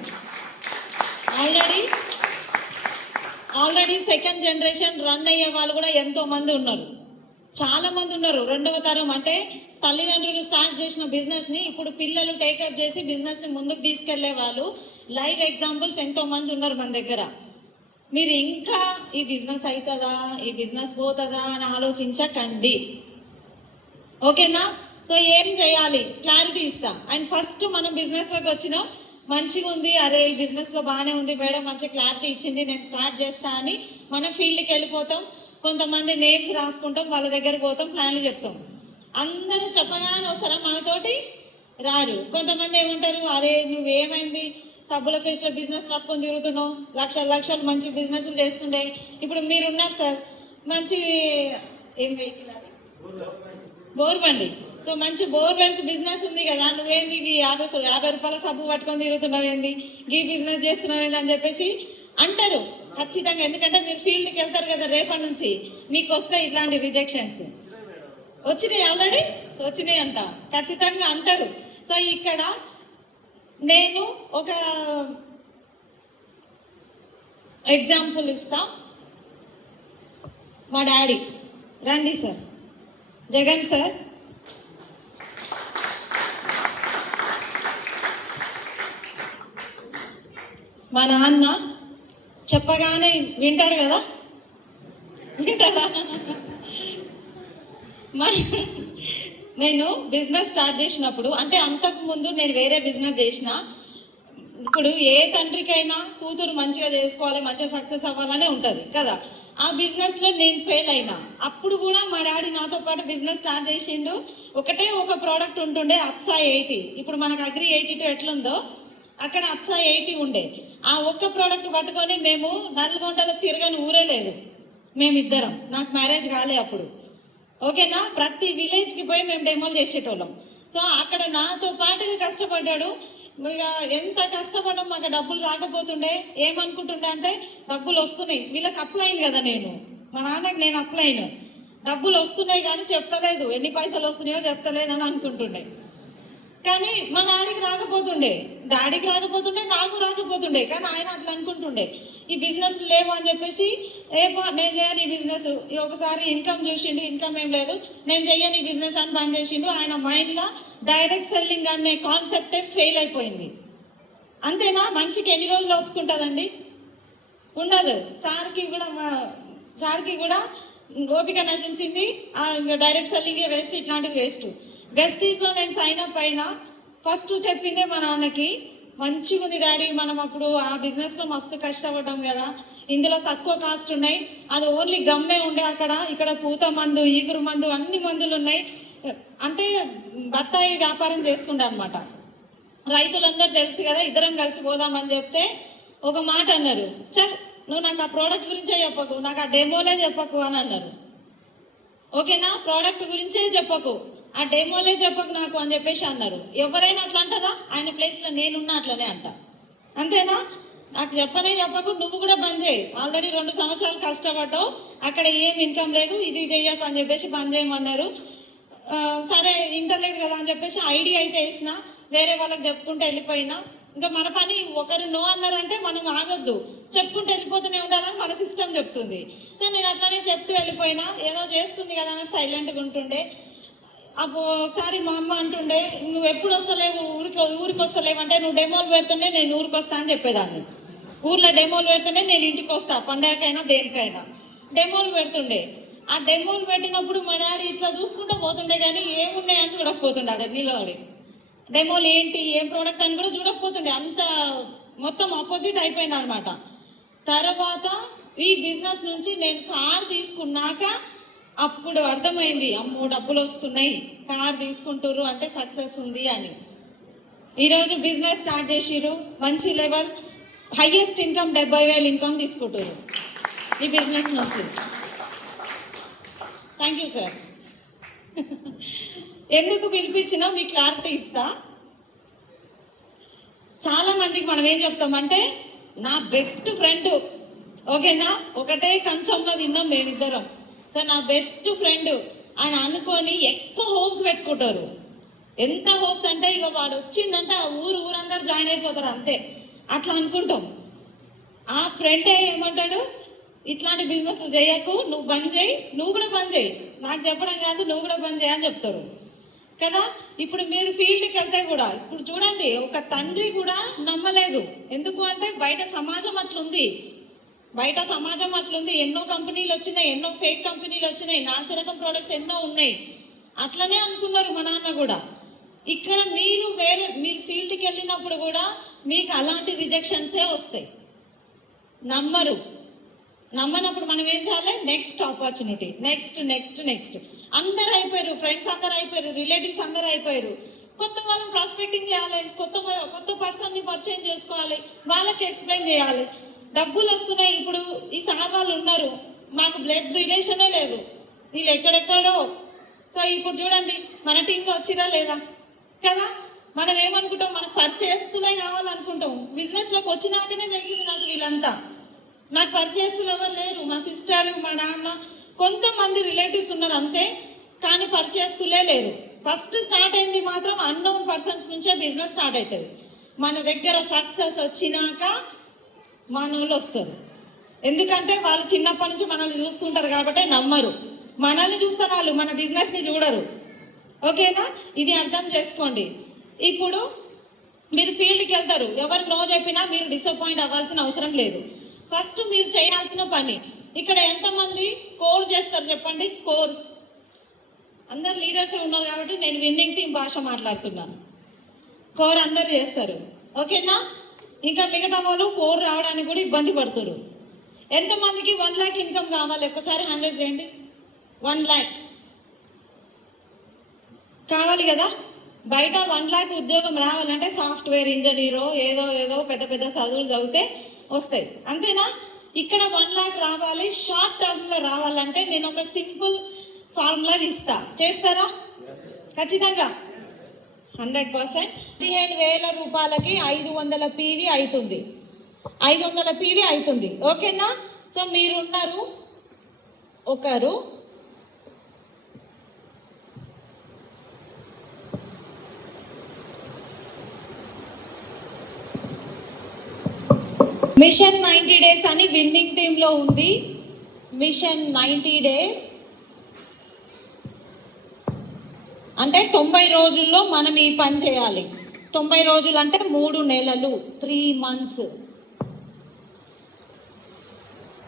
ఆల్రెడీ సెకండ్ జనరేషన్ రన్ అయ్యే వాళ్ళు కూడా ఎంతో మంది ఉన్నారు, చాలా మంది ఉన్నారు. 2వ తరం అంటే తల్లిదండ్రులు స్టార్ట్ చేసిన బిజినెస్ని ఇప్పుడు పిల్లలు టేకప్ చేసి బిజినెస్ని ముందుకు తీసుకెళ్లే వాళ్ళు లైవ్ ఎగ్జాంపుల్స్ ఎంతో మంది ఉన్నారు మన దగ్గర. మీరు ఇంకా ఈ బిజినెస్ అవుతుందా, ఈ బిజినెస్ పోతుందా అని ఆలోచించకండి, ఓకేనా? సో ఏం చేయాలి క్లారిటీ ఇస్తాం. అండ్ ఫస్ట్ మనం బిజినెస్లోకి వచ్చినాం, మంచిగా ఉంది, అరే ఈ బిజినెస్లో బాగానే ఉంది మేడం, మంచి క్లారిటీ ఇచ్చింది, నేను స్టార్ట్ చేస్తా అని మనం ఫీల్డ్కి వెళ్ళిపోతాం. కొంతమంది నేమ్స్ రాసుకుంటాం, వాళ్ళ దగ్గర పోతాం, ప్లాన్లు చెప్తాం. అందరూ చెప్పగానే వస్తారా? మనతోటి రారు. కొంతమంది ఏమంటారు, అరే నువ్వేమైంది సబ్బుల పేస్ట్లో బిజినెస్ పట్టుకొని తిరుగుతున్నావు, లక్షలు మంచి బిజినెస్లు చేస్తుండే, ఇప్పుడు మీరున్నారు సార్, మంచి ఏం వెహికల్ అది, బోర్బండి. సో మంచి బోర్వెల్స్ బిజినెస్ ఉంది కదా, నువ్వేంది ఇవి 50 రూపాయల సబ్బు పట్టుకొని తిరుగుతున్నావు ఏంది, ఈ బిజినెస్ చేస్తున్నావు ఏంది అని చెప్పేసి అంటారు ఖచ్చితంగా. ఎందుకంటే మీరు ఫీల్డ్కి వెళ్తారు కదా, రేపటి నుంచి మీకు వస్తాయి ఇట్లాంటి రిజెక్షన్స్. వచ్చినాయి ఆల్రెడీ, వచ్చినాయి అంట, ఖచ్చితంగా అంటారు. సో ఇక్కడ నేను ఒక ఎగ్జాంపుల్ ఇస్తా. మా డాడీ, రండి సార్, జగన్ సార్. మా నాన్న చెప్పగానే వింటాడు కదా, వింటారా? నేను బిజినెస్ స్టార్ట్ చేసినప్పుడు, అంటే అంతకు ముందు నేను వేరే బిజినెస్ చేసిన. ఇప్పుడు ఏ తండ్రికైనా కూతురు మంచిగా చేసుకోవాలి, మంచిగా సక్సెస్ అవ్వాలనే ఉంటుంది కదా. ఆ బిజినెస్లో నేను ఫెయిల్ అయినా. అప్పుడు కూడా మా డాడీ నాతో పాటు బిజినెస్ స్టార్ట్ చేసిండు. ఒకటే ఒక ప్రోడక్ట్ ఉంటుండే, అప్సా 80. ఇప్పుడు మనకు అగ్రి 82 ఎట్లుందో అక్కడ అప్సా 80 ఉండే. ఆ ఒక్క ప్రోడక్ట్ పట్టుకొని మేము నల్గొండలో తిరగని ఊరే లేదు మేమిద్దరం. నాకు మ్యారేజ్ కాలే అప్పుడు, ఓకేనా? ప్రతి విలేజ్కి పోయి మేము డెమోలు చేసేటోళ్ళం. సో అక్కడ నాతో పాటుగా కష్టపడ్డాడు. ఇక ఎంత కష్టపడడం, మాకు డబ్బులు రాకపోతుండే. ఏమనుకుంటుండే అంటే, డబ్బులు వస్తున్నాయి, వీళ్ళకి అప్లైన్ కదా, మా నాన్నకి నేను అప్లైన్, డబ్బులు వస్తున్నాయి కానీ చెప్తలేదు, ఎన్ని పైసలు వస్తున్నాయో చెప్తలేదు అని అనుకుంటుండే. కానీ మా డాడీకి రాకపోతుండే, నాకు రాకపోతుండే. కానీ ఆయన అట్లా అనుకుంటుండే ఈ బిజినెస్ లేవు అని చెప్పేసి నేను చేయను ఈ బిజినెస్. ఒకసారి ఇన్కమ్ చూసిండు, ఇన్కమ్ ఏం లేదు, నేను చెయ్యను ఈ బిజినెస్ అని బంద్ చేసిండు. ఆయన మైండ్లో డైరెక్ట్ సెల్లింగ్ అనే కాన్సెప్టే ఫెయిల్ అయిపోయింది. అంతేనా? మనిషికి ఎన్ని రోజులు ఒప్పుకుంటుందండి? ఉండదు. సార్కి కూడా ఓపిక నశించింది. డైరెక్ట్ సెల్లింగే వేస్ట్, ఇట్లాంటిది వేస్ట్. వెస్టీజ్లో నేను సైన్ అప్ అయినా ఫస్ట్ చెప్పిందే మా నాన్నకి, మంచిగా ఉంది డాడీ, మనం అప్పుడు ఆ బిజినెస్లో మస్తు కష్టపడ్డాం కదా, ఇందులో తక్కువ కాస్ట్ ఉన్నాయి, అది ఓన్లీ గమ్మే ఉండే అక్కడ, ఇక్కడ పూత మందు, ఈగురు మందు, అన్ని మందులు ఉన్నాయి అంటే బత్తాయి వ్యాపారం చేస్తుండే అనమాట. రైతులందరూ తెలుసు కదా, ఇద్దరం కలిసి పోదామని చెప్తే ఒక మాట అన్నారు, చల్ నువ్వు నాకు ఆ ప్రోడక్ట్ గురించే చెప్పకు, నాకు ఆ డెమోలే చెప్పకు అని అన్నారు. ఓకేనా? ప్రోడక్ట్ గురించే చెప్పకు, ఆ డెమోలే చెప్పకు నాకు అని చెప్పేసి అన్నారు. ఎవరైనా అట్లా అంటారా? ఆయన ప్లేస్లో నేనున్నా అట్లనే అంట. అంతేనా? నాకు చెప్పకు, నువ్వు కూడా బంద్ చేయి, ఆల్రెడీ 2 సంవత్సరాలు కష్టపడ్డావు, అక్కడ ఏం ఇన్కమ్ లేదు, ఇది చెయ్యకు అని చెప్పేసి బంద్ చేయమన్నారు. సరే ఇంటర్నెట్ కదా అని చెప్పేసి ఐడియా అయితే వేసిన, వేరే వాళ్ళకి చెప్పుకుంటూ వెళ్ళిపోయినా. ఇంకా మన పని ఒకరు నో అన్నారంటే మనం ఆగొద్దు, చెప్పుకుంటూ వెళ్ళిపోతూనే ఉండాలని మన సిస్టమ్ చెప్తుంది. సో నేను అట్లానే చెప్తూ వెళ్ళిపోయినా, ఏదో చేస్తుంది కదా అని సైలెంట్గా ఉంటుండే. అప్పుడు ఒకసారి మా అమ్మ అంటుండే, నువ్వు ఎప్పుడు వస్తలేవు ఊరికి వస్తలేవు అంటే, నువ్వు డెమోలు పెడితేనే నేను ఊరికి వస్తా అని చెప్పేదాన్ని. ఊర్లో డెమోలు పెడితేనే నేను ఇంటికి వస్తా, పండగకైనా దేనికైనా డెమోలు పెడుతుండే. ఆ డెమోలు పెట్టినప్పుడు మా డాడీ ఇట్లా చూసుకుంటూ పోతుండే, కానీ ఏమున్నాయని చూడకపోతుండే, అక్కడ నిలబడి డెమోలు ఏంటి ఏం ప్రోడక్ట్ అని కూడా చూడకపోతుండే. అంత మొత్తం ఆపోజిట్ అయిపోయింది అనమాట. తర్వాత ఈ బిజినెస్ నుంచి నేను కార్ తీసుకున్నాక అప్పుడు అర్థమైంది, అమ్మో డబ్బులు వస్తున్నాయి, కార్ తీసుకుంటారు అంటే సక్సెస్ ఉంది అని. ఈరోజు బిజినెస్ స్టార్ట్ చేసిరు, మంచి లెవెల్, హైయెస్ట్ ఇన్కమ్ 70,000 ఇన్కమ్ తీసుకుంటారు ఈ బిజినెస్ నుంచి. Thank you sir. ఎందుకు పిలిపించినా మీ క్లారిటీ ఇస్తా. చాలా మందికి మనం ఏం చెప్తామంటే, నా బెస్ట్ ఫ్రెండ్, ఓకేనా, ఒకటే కంచంలో తిన్నాం మేమిద్దరం, సో నా బెస్ట్ ఫ్రెండ్ అని అనుకొని ఎక్కువ హోప్స్ పెట్టుకుంటారు. ఎంత హోప్స్ అంటే, ఇక వాడు వచ్చిందంటే ఆ ఊరందరూ జాయిన్ అయిపోతారు అంతే, అట్లా అనుకుంటాం. ఆ ఫ్రెండే ఏమంటాడు, ఇట్లాంటి బిజినెస్లు చేయకు, నువ్వు బంద్ చేయి, నువ్వు కూడా బంద్ చేయి, నాకు చెప్పడం కాదు నువ్వు కూడా బంద్ చేయి అని చెప్తారు కదా. ఇప్పుడు మీరు ఫీల్డ్కి వెళ్తే కూడా, ఇప్పుడు చూడండి, ఒక తండ్రి కూడా నమ్మలేదు. ఎందుకు అంటే బయట సమాజం అట్లుంది, ఎన్నో కంపెనీలు వచ్చినాయి, ఎన్నో ఫేక్ కంపెనీలు వచ్చినాయి, నాసిరకం ప్రోడక్ట్స్ ఎన్నో ఉన్నాయి, అట్లనే అనుకున్నారు మా నాన్న కూడా. ఇక్కడ మీరు ఫీల్డ్కి వెళ్ళినప్పుడు కూడా మీకు అలాంటి రిజెక్షన్సే వస్తాయి. నమ్మనప్పుడు మనం ఏం చేయాలి? నెక్స్ట్ ఆపర్చునిటీ, నెక్స్ట్ అందరు అయిపోయారు, ఫ్రెండ్స్ అందరు అయిపోయారు, రిలేటివ్స్ అందరు అయిపోయారు. కొత్త వాళ్ళని ప్రాస్పెక్టింగ్ చేయాలి, కొత్త పర్సన్ని పరిచయం చేసుకోవాలి, వాళ్ళకి ఎక్స్ప్లెయిన్ చేయాలి. డబ్బులు వస్తున్నాయి. ఇప్పుడు ఈ సార్ వాళ్ళు ఉన్నారు, మాకు బ్లడ్ రిలేషనే లేదు, వీళ్ళు ఎక్కడెక్కడో. సో ఇప్పుడు చూడండి మన టీంలో వచ్చిరా లేదా కదా. మనం ఏమనుకుంటాం, మనకు పరిచయస్తులే కావాలనుకుంటాం. బిజినెస్లోకి వచ్చినాకనే తెలిసింది నాకు వీళ్ళంతా, నాకు పరిచయస్తులు ఎవరు లేరు. మా సిస్టర్, మా నాన్న, కొంతమంది రిలేటివ్స్ ఉన్నారు అంతే, కానీ పరిచయస్తులే లేరు. ఫస్ట్ స్టార్ట్ అయింది మాత్రం అన్నోన్ పర్సన్స్ నుంచే బిజినెస్ స్టార్ట్ అవుతుంది. మన దగ్గర సక్సెస్ వచ్చినాక మన వాళ్ళు వస్తారు. ఎందుకంటే వాళ్ళు చిన్నప్పటి నుంచి మనల్ని చూస్తుంటారు కాబట్టి నమ్మరు. మనల్ని చూస్తారు వాళ్ళు, మన బిజినెస్ని చూడరు. ఓకేనా? ఇది అర్థం చేసుకోండి. ఇప్పుడు మీరు ఫీల్డ్కి వెళ్తారు, ఎవరు నో చెప్పినా మీరు డిసప్పాయింట్ అవ్వాల్సిన అవసరం లేదు. ఫస్ట్ మీరు చేయాల్సిన పని, ఇక్కడ ఎంతమంది కోర్ చేస్తారు చెప్పండి? కోర్ అందరు లీడర్సే ఉన్నారు కాబట్టి నేను విన్నింగ్ టీం భాష మాట్లాడుతున్నాను. కోర్ అందరు చేస్తారు, ఓకేనా? ఇంకా మిగతా వాళ్ళు కోర్ రావడానికి కూడా ఇబ్బంది పడుతున్నారు. ఎంతమందికి 1 lakh ఇన్కమ్ కావాలి? ఒక్కసారి 100 చేయండి. 1 lakh కావాలి కదా. బయట 1 lakh ఉద్యోగం రావాలంటే సాఫ్ట్వేర్ ఇంజనీరో ఏదో పెద్ద చదువులు చదివితే వస్తాయి, అంతేనా? ఇక్కడ 1 lakh రావాలి, షార్ట్ టర్మ్లో రావాలంటే నేను ఒక సింపుల్ ఫార్ములా ఇస్తా, చేస్తారా? ఖచ్చితంగా 100%. 15,000 రూపాయలకి 500 PV అవుతుంది, 500 PV అవుతుంది, ఓకేనా? సో మీరున్నారు ఒకరు, మిషన్ 90 డేస్ అని విన్నింగ్ టీంలో ఉంది. మిషన్ 90 డేస్ అంటే 90 రోజుల్లో మనం ఈ పని చేయాలి. 90 రోజులు అంటే 3 నెలలు, 3 months.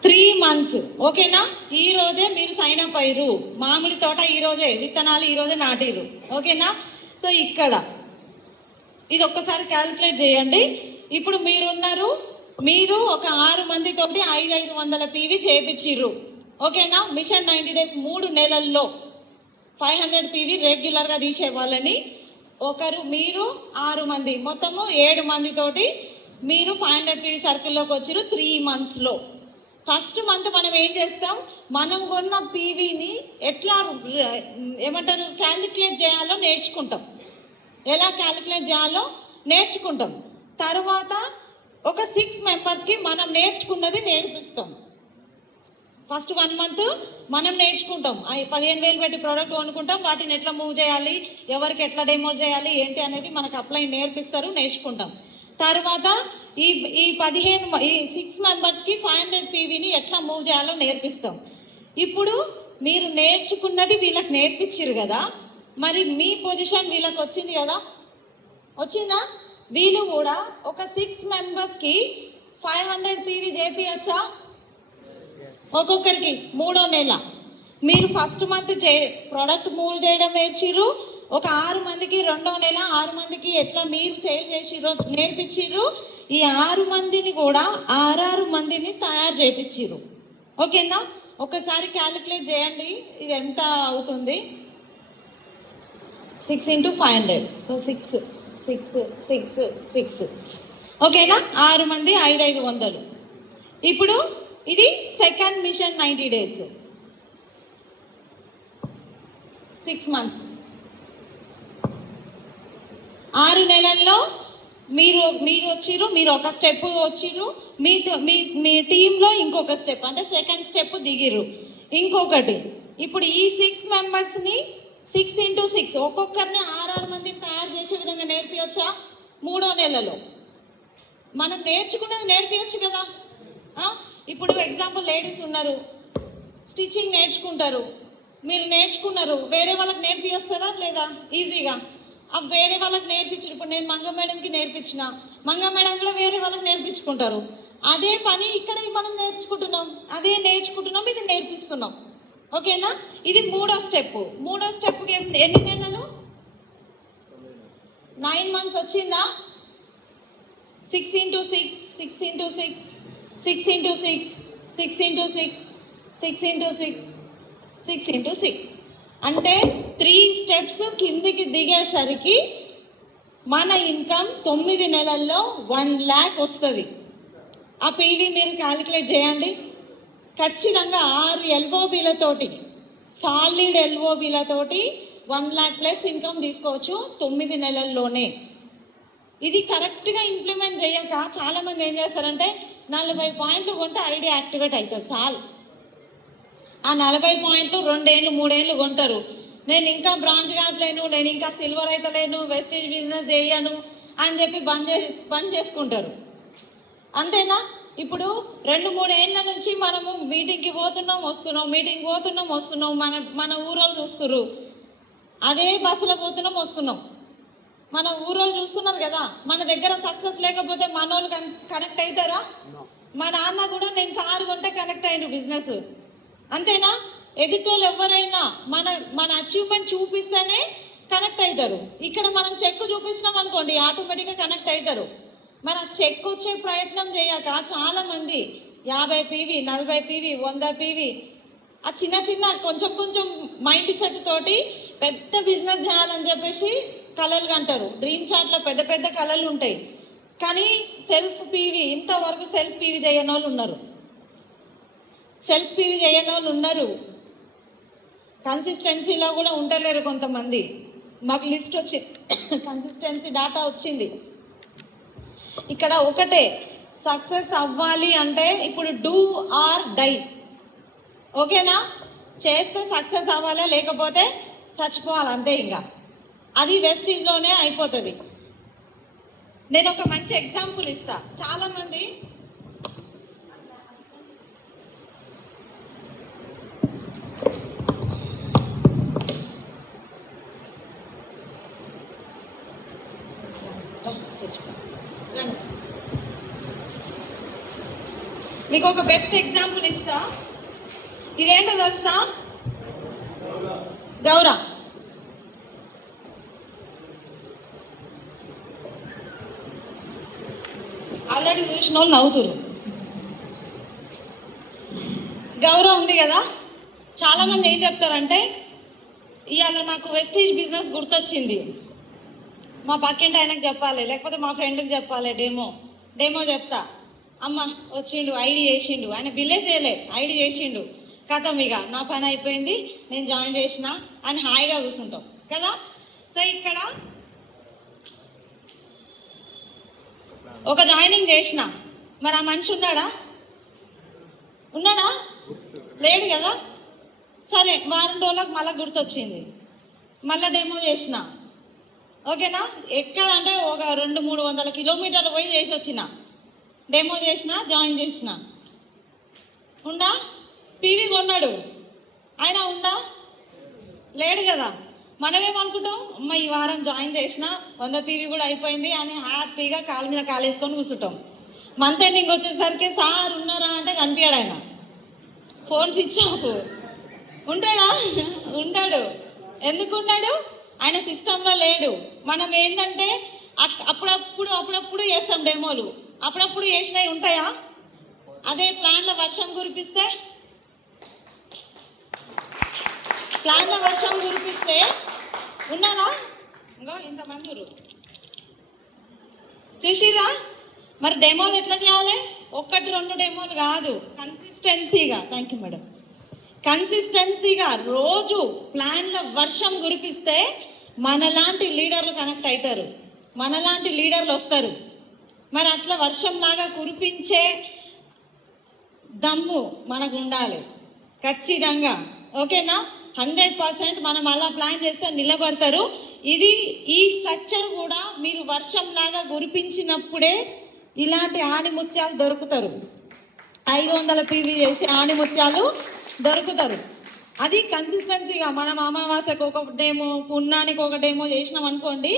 3 months, ఓకేనా? ఈ రోజే మీరు సైన్ అప్ అయ్యారు. మామిడి తోట ఈ రోజే, విత్తనాలు ఈ రోజే నాటిరు, ఓకేనా? సో ఇక్కడ ఇది ఒక్కసారి క్యాలిక్యులేట్ చేయండి. ఇప్పుడు మీరు ఒక 6 మందితోటి 500 పీవీ చేయించిర్రు, ఓకేనా? మిషన్ 90 డేస్ 3 నెలల్లో 500 పీవీ రెగ్యులర్గా తీసే వాళ్ళని మీరు 6 మంది, మొత్తము 7 మందితోటి మీరు 500 పీవీ సర్కిల్లోకి వచ్చిర్రు 3 monthsలో. ఫస్ట్ మంత్ మనం ఏం చేస్తాం, మనం కొన్న పీవీని ఎట్లా ఏమంటారు క్యాలిక్యులేట్ చేయాలో నేర్చుకుంటాం. ఎలా క్యాలిక్యులేట్ చేయాలో నేర్చుకుంటాం. తర్వాత ఒక 6 మెంబర్స్కి మనం నేర్చుకున్నది నేర్పిస్తాం. ఫస్ట్ 1 month మనం నేర్చుకుంటాం. 15,000 పెట్టి ప్రోడక్ట్ కొనుక్కుంటాం, వాటిని ఎట్లా మూవ్ చేయాలి, ఎవరికి ఎట్లా డెమో చేయాలి ఏంటి అనేది మనకు అప్లై నేర్పిస్తారు, నేర్చుకుంటాం. తర్వాత ఈ 6 మెంబర్స్కి 500 పీవీని ఎట్లా మూవ్ చేయాలో నేర్పిస్తాం. ఇప్పుడు మీరు నేర్చుకున్నది వీళ్ళకి నేర్పించారు కదా, మరి మీ పొజిషన్ వీళ్ళకి వచ్చింది కదా, వచ్చిందా? వీళ్ళు కూడా ఒక 6 మెంబర్స్కి 500 పీవీ చేపియచ్చా? ఒక్కొక్కరికి 3వ నెల. మీరు ఫస్ట్ మంత్ ప్రోడక్ట్ మూవ్ చేయడం నేర్చిర్రు. ఒక 6 మందికి 2వ నెల 6 మందికి ఎట్లా మీరు సేల్ చేసిర్రో నేర్పించిర్రు. ఈ 6 మందిని కూడా 6 మందిని తయారు చేయించిర్రు, ఓకేనా? ఒకసారి క్యాలిక్యులేట్ చేయండి, ఇది ఎంత అవుతుంది. 6 into 500, సో 6, ఓకేనా? 6 మంది 500. ఇప్పుడు ఇది సెకండ్ మిషన్ 90 డేస్, 6 months. 6 నెలల్లో మీరు వచ్చిర్రు, మీరు ఒక స్టెప్ వచ్చిర్రు, మీ టీంలో ఇంకొక స్టెప్ అంటే సెకండ్ స్టెప్ దిగిర్రు. ఇంకొకటి ఇప్పుడు ఈ 6 మెంబర్స్ని 6 into 6 ఒక్కొక్కరిని 6 మందిని తయారు చేసే విధంగా నేర్పించచ్చా? 3వ నెలలో మనం నేర్చుకున్నది నేర్పించచ్చు కదా. ఇప్పుడు ఎగ్జాంపుల్ లేడీస్ ఉన్నారు, స్టిచ్చింగ్ నేర్చుకుంటారు, మీరు నేర్చుకున్నారు, వేరే వాళ్ళకి నేర్పిస్తారా లేదా? ఈజీగా వేరే వాళ్ళకి నేర్పించారు. ఇప్పుడు నేను మంగ మేడంకి నేర్పించిన, మంగ మేడం కూడా వేరే వాళ్ళకి నేర్పించుకుంటారు. అదే పని ఇక్కడ మనం నేర్చుకుంటున్నాం, ఇది నేర్పిస్తున్నాం, ఓకేనా? ఇది 3వ స్టెప్. 3వ స్టెప్కి ఎన్ని నెలలు? 9 months వచ్చిందా? 6 into 6, 6 into 6, 6 into 6, 6 into 6, 6 into 6, 6 into 6 అంటే 3 steps కిందికి దిగేసరికి మన ఇన్కమ్ 9 నెలల్లో 1 lakh వస్తుంది. ఆ పీవీ మీరు క్యాలిక్యులేట్ చేయండి. ఖచ్చితంగా 6 LOBలతోటి, సాలిడ్ LOBలతోటి 1 lakh ప్లస్ ఇన్కమ్ తీసుకోవచ్చు 9 నెలల్లోనే. ఇది కరెక్ట్గా ఇంప్లిమెంట్ చేయక చాలామంది ఏం చేస్తారంటే 40 పాయింట్లు కొంటే ఐడియా యాక్టివేట్ అవుతుంది చాలు. ఆ 40 పాయింట్లు 2 ఏళ్ళు 3 ఏళ్ళు కొంటారు. నేను ఇంకా బ్రాంజ్ కావట్లేను, నేను ఇంకా సిల్వర్ అవుతలేను, వెస్టేజ్ బిజినెస్ చేయను అని చెప్పి బంద్ చేసుకుంటారు, అంతేనా? ఇప్పుడు 2-3 ఏళ్ళ నుంచి మనము మీటింగ్కి పోతున్నాం వస్తున్నాం, మన ఊరోళ్ళు చూస్తున్నారు, అదే బస్సులో పోతున్నాం వస్తున్నాం, మన ఊరోళ్ళు చూస్తున్నారు కదా. మన దగ్గర సక్సెస్ లేకపోతే మన వాళ్ళు కనెక్ట్ అవుతారా? మా నాన్న కూడా నేను కారు కొంటే కనెక్ట్ అయ్యాను బిజినెస్, అంతేనా? ఎదుటోళ్ళు ఎవరైనా మన అచీవ్మెంట్ చూపిస్తేనే కనెక్ట్ అవుతారు. ఇక్కడ మనం చెక్ చూపించినాం అనుకోండి ఆటోమేటిక్గా కనెక్ట్ అవుతారు. మన చెక్ వచ్చే ప్రయత్నం చేయక చాలామంది 50 పీవీ 40 పీవీ 100 పీవీ ఆ చిన్న కొంచెం మైండ్ సెట్ తోటి పెద్ద బిజినెస్ చేయాలని చెప్పేసి కలలు కంటారు. డ్రీమ్ చార్ట్లో పెద్ద కలలు ఉంటాయి, కానీ సెల్ఫ్ పీవీ ఇంతవరకు సెల్ఫ్ పీవీ చేయని వాళ్ళు ఉన్నారు. కన్సిస్టెన్సీలో కూడా ఉండలేరు కొంతమంది. మాకు లిస్ట్ వచ్చి కన్సిస్టెన్సీ డాటా వచ్చింది. ఇక్కడ ఒకటే సక్సెస్ అవ్వాలి అంటే ఇప్పుడు డూ ఆర్ డై, ఓకేనా? చేస్తే సక్సెస్ అవ్వాలి, లేకపోతే చచ్చిపోవాలి, అంతే. ఇంకా అది వెస్టీజ్లోనే అయిపోతుంది. నేను ఒక మంచి ఎగ్జాంపుల్ ఇస్తా. చాలామంది రండి. మీకు ఒక బెస్ట్ ఎగ్జాంపుల్ ఇస్తా. ఇదేంటో తెలుసా? గౌర. ఆల్రెడీ చూసిన వాళ్ళు నవ్వుతురు. గౌరవ ఉంది కదా, చాలా మంది ఏం చెప్తారంటే ఇవాళ నాకు వెస్టీజ్ బిజినెస్ గుర్తొచ్చింది, మా పక్కింటి ఆయనకు చెప్పాలి, లేకపోతే మా ఫ్రెండ్కి చెప్పాలి, డేమో చెప్తా. అమ్మ వచ్చిండు, ఐడి చేసిండు, ఆయన బిల్లే చేయలే, ఐడి చేసిండు, కథం ఇక నా పని అయిపోయింది, నేను జాయిన్ చేసిన అని హాయిగా కూర్చుంటాం కదా. సో ఇక్కడ ఒక జాయినింగ్ చేసిన, మరి ఆ మనిషి ఉన్నాడా? లేడు కదా. సరే, వారం రోజులకు మళ్ళీ గుర్తొచ్చింది, మళ్ళీ డెమో చేసిన. ఓకేనా? ఎక్కడ అంటే ఒక 200-300 కిలోమీటర్లు పోయి చేసి వచ్చిన, డెమో చేసిన, జాయిన్ చేసిన. ఉండా? పీవీ కొన్నాడు, ఆయన ఉండా? లేడు కదా. మనమేమనుకుంటాం, అమ్మ ఈ వారం జాయిన్ చేసిన, 100 పీవీ కూడా అయిపోయింది అని హ్యాపీగా కాలు మీద కాలేసుకొని కూర్చుంటాం. మంత్ ఎండింగ్ వచ్చేసరికి సార్ ఉన్నారా అంటే కనిపించాడు ఆయన, ఫోన్ స్విచ్ ఆఫ్. ఉంటాడా? ఉంటాడు. ఎందుకు ఉన్నాడు? ఆయన సిస్టంలో లేడు. మనం ఏంటంటే అప్పుడప్పుడు చేస్తాం డెమోలు, అప్పుడప్పుడు చేసినవి ఉంటాయా? అదే ప్లాన్లో వర్షం కురిపిస్తే, ఉన్నారా? ఇంకో ఇంతమంది చూసిరా? మరి డెమోలు ఎట్లా చేయాలి? 1-2 డెమోలు కాదు, కన్సిస్టెన్సీగా. Thank you madam. కన్సిస్టెన్సీగా రోజు ప్లాన్లో వర్షం కురిపిస్తే మనలాంటి లీడర్లు కనెక్ట్ అవుతారు, మనలాంటి లీడర్లు వస్తారు. మరి అట్లా వర్షంలాగా కురిపించే దమ్ము మనకు ఉండాలి ఖచ్చితంగా. ఓకేనా? 100% మనం అలా ప్లాన్ చేస్తే నిలబడతారు. ఈ స్ట్రక్చర్ కూడా మీరు వర్షంలాగా కురిపించినప్పుడే ఇలాంటి ఆణిముత్యాలు దొరుకుతారు. 500 పీవీ చేసి ఆణిముత్యాలు దొరుకుతారు. అది కన్సిస్టెన్సీగా మనం అమావాస్యకు ఒక డేమో, పున్నానికి ఒక డేమో చేసినాం అనుకోండి,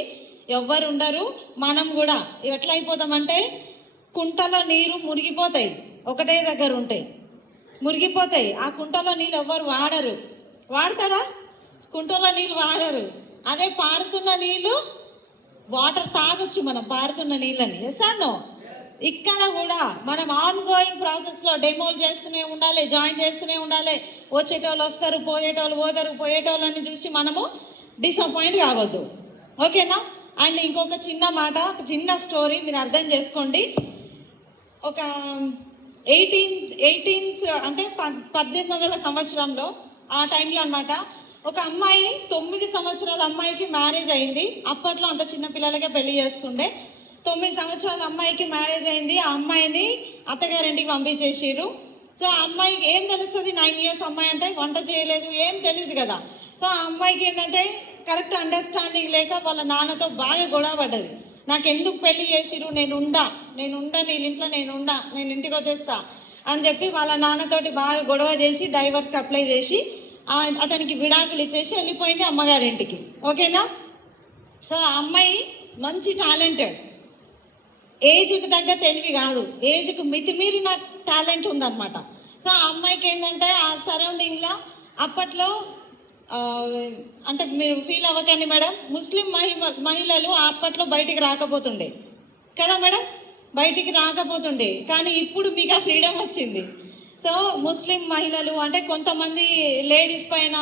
ఎవ్వరు ఉండరు. మనం కూడా ఎట్లా అయిపోతామంటే కుంటలో నీరు మురిగిపోతాయి, ఒకటే దగ్గర ఉంటాయి, మురిగిపోతాయి. ఆ కుంటలో నీళ్ళు ఎవ్వరు వాడతారా? కుంటలో నీళ్ళు వాడరు. అదే పారుతున్న నీళ్ళు వాటర్ తాగొచ్చు మనం, పారుతున్న నీళ్ళని. Yes or no? ఇక్కడ కూడా మనం ఆన్ గోయింగ్ ప్రాసెస్లో డెమోలు చేస్తూనే ఉండాలి, జాయిన్ చేస్తూనే ఉండాలి. వచ్చేటోళ్ళు వస్తారు, పోయేటోళ్ళు పోతారు, పోయేటోళ్ళని చూసి మనము డిసప్పాయింట్ కావద్దు. ఓకేనా? అండ్ ఇంకొక చిన్న మాట, ఒక చిన్న స్టోరీ మీరు అర్థం చేసుకోండి. ఒక 18th అంటే 1800 సంవత్సరంలో ఆ టైంలో అనమాట, ఒక అమ్మాయి 9 సంవత్సరాల అమ్మాయికి మ్యారేజ్ అయింది. అప్పట్లో అంత చిన్న పిల్లలకే పెళ్లి చేస్తుండే. 9 సంవత్సరాల అమ్మాయికి మ్యారేజ్ అయింది. ఆ అమ్మాయిని అత్తగారింటికి పంపించేసారు. సో ఆ అమ్మాయికి ఏం తెలుస్తుంది? 9 years అమ్మాయి అంటే వంట చేయలేదు, ఏం తెలియదు కదా. సో ఆ అమ్మాయికి ఏంటంటే కరెక్ట్ అండర్స్టాండింగ్ లేక వాళ్ళ నాన్నతో బాగా గొడవ పడ్డది. నాకు ఎందుకు పెళ్లి చేసిరు, నేను ఉండా నీ ఇంట్లో, నేను ఇంటికి వచ్చేస్తా అని చెప్పి వాళ్ళ నాన్నతోటి బాగా గొడవ చేసి డైవర్స్కి అప్లై చేసి అతనికి విడాకులు ఇచ్చేసి వెళ్ళిపోయింది అమ్మగారింటికి. ఓకేనా? సో ఆ అమ్మాయి మంచి టాలెంటెడ్, ఏజ్కి తగ్గ తెలివి కాదు, ఏజ్కి మితిమీరిన టాలెంట్ ఉందన్నమాట. సో ఆ అమ్మాయికి ఏంటంటే ఆ సరౌండింగ్లో అప్పట్లో అంటే మీరు ఫీల్ అవ్వకండి మేడం, ముస్లిం మహిళలు అప్పట్లో బయటికి రాకపోతుండే కదా మేడం, బయటికి రాకపోతుండే. కానీ ఇప్పుడు మీకు ఫ్రీడమ్ వచ్చింది. సో ముస్లిం మహిళలు అంటే కొంతమంది లేడీస్ పైన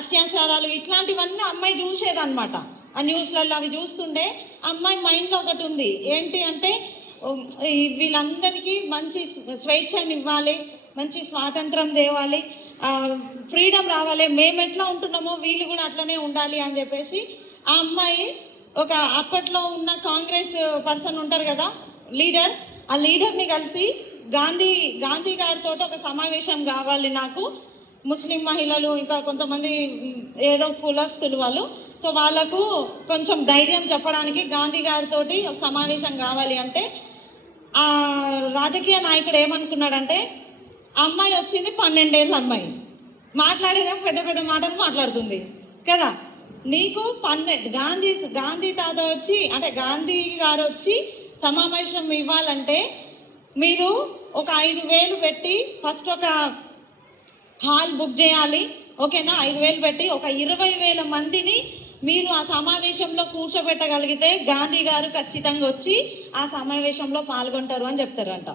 అత్యాచారాలు ఇట్లాంటివన్నీ అమ్మాయి చూసేదన్నమాట. ఆ న్యూస్లలో అవి చూస్తుండే అమ్మాయి మైండ్లో ఒకటి ఉంది, ఏంటి అంటే వీళ్ళందరికీ మంచి స్వేచ్ఛను ఇవ్వాలి, మంచి స్వాతంత్రం తేవాలి, ఫ్రీడమ్ రావాలి, మేము ఎట్లా ఉంటున్నామో వీళ్ళు కూడా అట్లనే ఉండాలి అని చెప్పేసి ఆ అమ్మాయి ఒక అప్పట్లో ఉన్న కాంగ్రెస్ పర్సన్ ఉంటారు కదా లీడర్, ఆ లీడర్ని కలిసి గాంధీ గారితో ఒక సమావేశం కావాలి నాకు, ముస్లిం మహిళలు ఇంకా కొంతమంది ఏదో కులస్తులు వాళ్ళు, సో వాళ్ళకు కొంచెం ధైర్యం చెప్పడానికి గాంధీ గారితో ఒక సమావేశం కావాలి అంటే ఆ రాజకీయ నాయకుడు ఏమనుకున్నాడంటే ఆ అమ్మాయి వచ్చింది 12 ఏళ్ళ అమ్మాయి, మాట్లాడేదేమో పెద్ద పెద్ద మాటలు మాట్లాడుతుంది కదా. నీకు గాంధీ తాత వచ్చి అంటే గాంధీ గారు వచ్చి సమావేశం ఇవ్వాలంటే మీరు ఒక 5,000 పెట్టి ఫస్ట్ ఒక హాల్ బుక్ చేయాలి. ఓకేనా? 5,000 పెట్టి ఒక 20,000 మందిని మీరు ఆ సమావేశంలో కూర్చోబెట్టగలిగితే గాంధీ గారు ఖచ్చితంగా వచ్చి ఆ సమావేశంలో పాల్గొంటారు అని చెప్తారంట.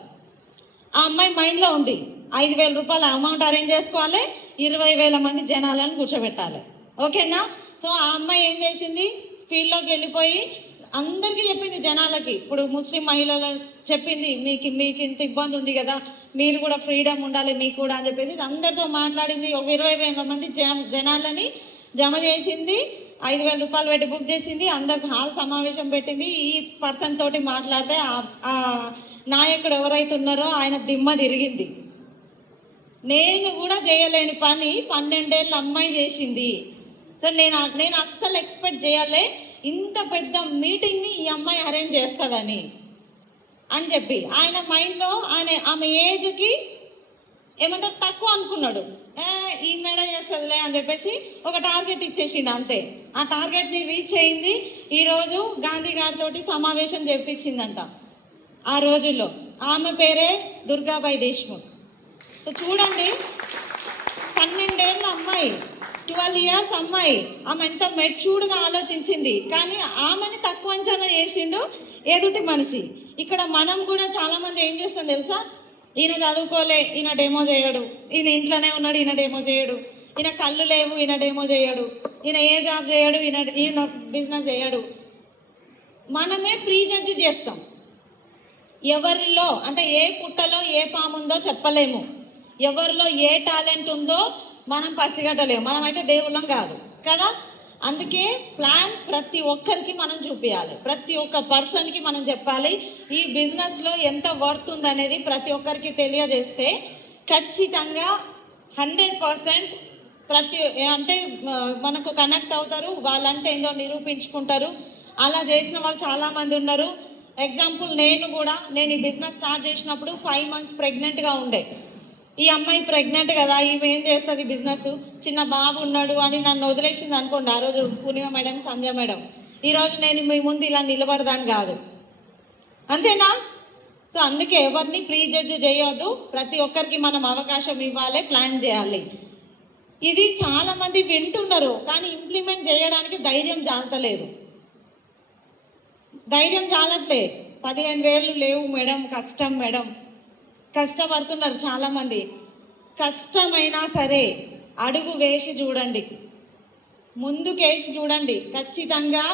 ఆ అమ్మాయి మైండ్లో ఉంది, 5,000 రూపాయల అమౌంట్ అరేంజ్ చేసుకోవాలి, 20,000 మంది జనాలను కూర్చోబెట్టాలి. ఓకేనా? సో ఆ అమ్మాయి ఏం చేసింది, ఫీల్డ్లోకి వెళ్ళిపోయి అందరికీ చెప్పింది జనాలకి. ఇప్పుడు ముస్లిం మహిళలు చెప్పింది, మీకు ఇంత ఇబ్బంది ఉంది కదా, మీరు కూడా ఫ్రీడమ్ ఉండాలి మీకు కూడా అని చెప్పేసి అందరితో మాట్లాడింది. ఒక 20,000 మంది జనాలని జమ చేసింది, 5,000 రూపాయలు పెట్టి బుక్ చేసింది, అందరికి హాల్ సమావేశం పెట్టింది. ఈ పర్సన్ తోటి మాట్లాడితే ఆ నాయకుడు ఎవరైతే ఉన్నారో ఆయన దిమ్మ తిరిగింది. నేను కూడా చేయలేని పని 12 ఏళ్ళ అమ్మాయి చేసింది. సో నేను అస్సలు ఎక్స్పెక్ట్ చేయాలి ఇంత పెద్ద మీటింగ్ని ఈ అమ్మాయి అరేంజ్ చేస్తుందని అని చెప్పి ఆయన మైండ్లో ఆమె ఏజ్కి ఏమంటారు తక్కువ అనుకున్నాడు. ఈ మేడ చేస్తుందిలే అని చెప్పేసి ఒక టార్గెట్ ఇచ్చేసిండు అంతే. ఆ టార్గెట్ని రీచ్ అయింది. ఈరోజు గాంధీ గారితో సమావేశం చేపించిందంట. ఆ రోజుల్లో ఆమె పేరే దుర్గాబాయి దేశ్ముఖ్. సో చూడండి, 12 ఏళ్ళ అమ్మాయి, 12 ఇయర్స్ అమ్మాయి, ఆమె ఎంత మెచ్యూర్డ్గా ఆలోచించింది. కానీ ఆమెని తక్కువ అంచనా చేసిండు ఎదుటి మనిషి. ఇక్కడ మనం కూడా చాలామంది ఏం చేస్తాం తెలుసా, ఈయన చదువుకోలే, ఈయన డెమో చేయడు, ఈయన ఇంట్లోనే ఉన్నాడు, ఈయన డెమో చేయడు, ఈయన కళ్ళు లేవు, ఈయన డెమో చేయడు, ఈయన ఏ జాబ్ చేయడు, ఈయన బిజినెస్ చేయడు. మనమే ప్రీ జడ్జి చేస్తాం. ఎవరిలో అంటే ఏ పుట్టలో ఏ పాము ఉందో చెప్పలేము, ఎవరిలో ఏ టాలెంట్ ఉందో మనం పసిగట్టలేము. మనమైతే దేవుళ్ళం కాదు కదా. అందుకే ప్లాన్ ప్రతి ఒక్కరికి మనం చూపించాలి, ప్రతి ఒక్క పర్సన్కి మనం చెప్పాలి. ఈ బిజినెస్లో ఎంత వర్త్ ఉందనేది ప్రతి ఒక్కరికి తెలియజేస్తే ఖచ్చితంగా 100% అంటే మనకు కనెక్ట్ అవుతారు, వాళ్ళంటే ఏందో నిరూపించుకుంటారు. అలా చేసిన వాళ్ళు చాలామంది ఉన్నారు. ఎగ్జాంపుల్ నేను ఈ బిజినెస్ స్టార్ట్ చేసినప్పుడు 5 months ప్రెగ్నెంట్గా ఉండే. ఈ అమ్మాయి ప్రెగ్నెంట్ కదా, ఈమె ఏం చేస్తుంది బిజినెస్, చిన్న బాబు ఉన్నాడు అని నన్ను వదిలేసింది అనుకోండి. ఆ రోజు పూర్ణిమ మేడం, సంధ్య మేడం, ఈరోజు నేను మీ ముందు ఇలా నిలబడదాను కాదు. అంతేనా? సో అందుకే ఎవరిని ప్రీ జడ్జ్ చేయొద్దు, ప్రతి ఒక్కరికి మనం అవకాశం ఇవ్వాలి, ప్లాన్ చేయాలి. ఇది చాలామంది వింటున్నారు కానీ ఇంప్లిమెంట్ చేయడానికి ధైర్యం చాలతలేదు. ధైర్యం చాలట్లే. 15,000 లేవు మేడం, కష్టం మేడం, కష్టపడుతున్నారు చాలామంది. కష్టమైనా సరే అడుగు వేసి చూడండి, ముందుకేసి చూడండి. ఖచ్చితంగా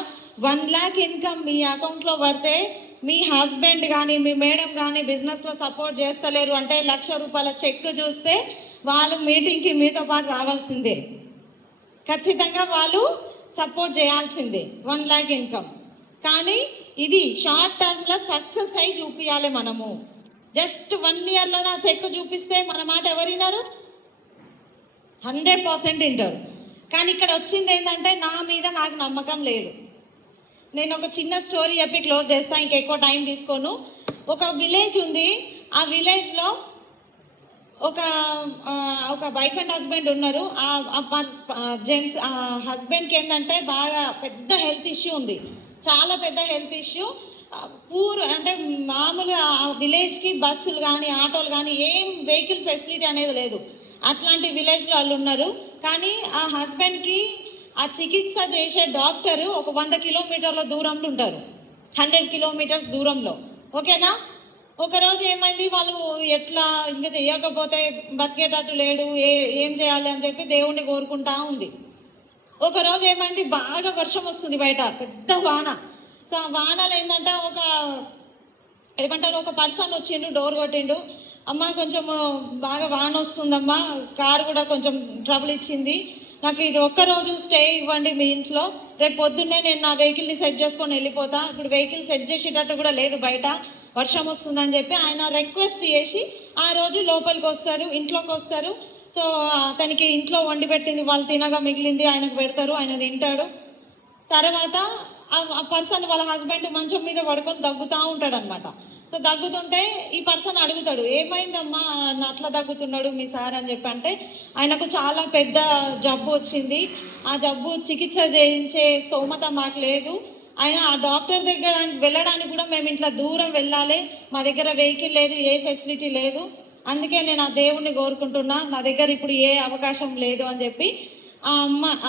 1 lakh ఇన్కమ్ మీ అకౌంట్లో పడితే మీ హస్బెండ్ కానీ మీ మేడం కానీ బిజినెస్లో సపోర్ట్ చేస్తలేరు అంటే 1,00,000 రూపాయల చెక్ చూస్తే వాళ్ళు మీటింగ్కి మీతో పాటు రావాల్సిందే. ఖచ్చితంగా వాళ్ళు సపోర్ట్ చేయాల్సిందే. 1 lakh ఇన్కమ్. కానీ ఇది షార్ట్ టర్మ్లో సక్సెస్ అయి చూపించాలి మనము. జస్ట్ 1 yearలో నా చెక్ చూపిస్తే మన మాట ఎవరు విన్నారు? 100% వింటారు. కానీ ఇక్కడ వచ్చింది ఏంటంటే నా మీద నాకు నమ్మకం లేదు. నేను ఒక చిన్న స్టోరీ చెప్పి క్లోజ్ చేస్తాను, ఇంకెక్కువ టైం తీసుకోను. ఒక విలేజ్ ఉంది. ఆ విలేజ్లో ఒక వైఫ్ అండ్ హస్బెండ్ ఉన్నారు. జెంట్స్ హస్బెండ్కి ఏంటంటే బాగా పెద్ద హెల్త్ ఇష్యూ ఉంది, చాలా పెద్ద హెల్త్ ఇష్యూ. అంటే మామూలుగా ఆ విలేజ్కి బస్సులు కానీ ఆటోలు కానీ ఏం వెహికల్ ఫెసిలిటీ అనేది లేదు. అట్లాంటి విలేజ్లో వాళ్ళు ఉన్నారు. కానీ ఆ హస్బెండ్కి ఆ చికిత్స చేసే డాక్టరు ఒక 100 kilometerల దూరంలో ఉంటారు, 100 kilometers దూరంలో. ఓకేనా? ఒకరోజు ఏమైంది, వాళ్ళు ఎట్లా ఇంకా చేయకపోతే బతికేటట్టు లేడు, ఏం చేయాలి అని చెప్పి దేవుణ్ణి కోరుకుంటా ఉంది. ఒకరోజు ఏమైంది, బాగా వర్షం వస్తుంది, బయట పెద్ద వాన. సో ఆ వానలు ఏంటంటే ఒక పర్సన్ వచ్చిండు, డోర్ కొట్టిండు. అమ్మ కొంచెం బాగా వాన వస్తుందమ్మా, కారు కూడా కొంచెం ట్రబుల్ ఇచ్చింది, నాకు ఇది ఒక్కరోజు స్టే ఇవ్వండి మీ ఇంట్లో, రేపు పొద్దున్నే నేను నా వెహికల్ని సెట్ చేసుకొని వెళ్ళిపోతా. ఇప్పుడు వెహికల్ సెట్ చేసేటట్టు కూడా లేదు, బయట వర్షం వస్తుందని చెప్పి ఆయన రిక్వెస్ట్ చేసి ఆ రోజు లోపలికి వస్తారు, ఇంట్లోకి వస్తారు. సో అతనికి ఇంట్లో వండి పెట్టింది వాళ్ళు తినగా మిగిలింది ఆయనకు పెడతారు, ఆయన తింటాడు. తర్వాత ఆ పర్సన్ వాళ్ళ హస్బెండ్ మంచం మీద పడుకొని దగ్గుతూ ఉంటాడు అనమాట. సో దగ్గుతుంటే ఈ పర్సన్ అడుగుతాడు, ఏమైందమ్మా అట్లా దగ్గుతున్నాడు మీ సార్ అని చెప్పి. అంటే ఆయనకు చాలా పెద్ద జబ్బు వచ్చింది, ఆ జబ్బు చికిత్స చేయించే స్తోమత మాకు లేదు, ఆయన ఆ డాక్టర్ దగ్గర వెళ్ళడానికి కూడా మేము ఇట్లా దూరం వెళ్ళాలి, మా దగ్గర వెహికల్ లేదు, ఏ ఫెసిలిటీ లేదు, అందుకే నేను ఆ దేవుణ్ణి కోరుకుంటున్నా, నా దగ్గర ఇప్పుడు ఏ అవకాశం లేదు అని చెప్పి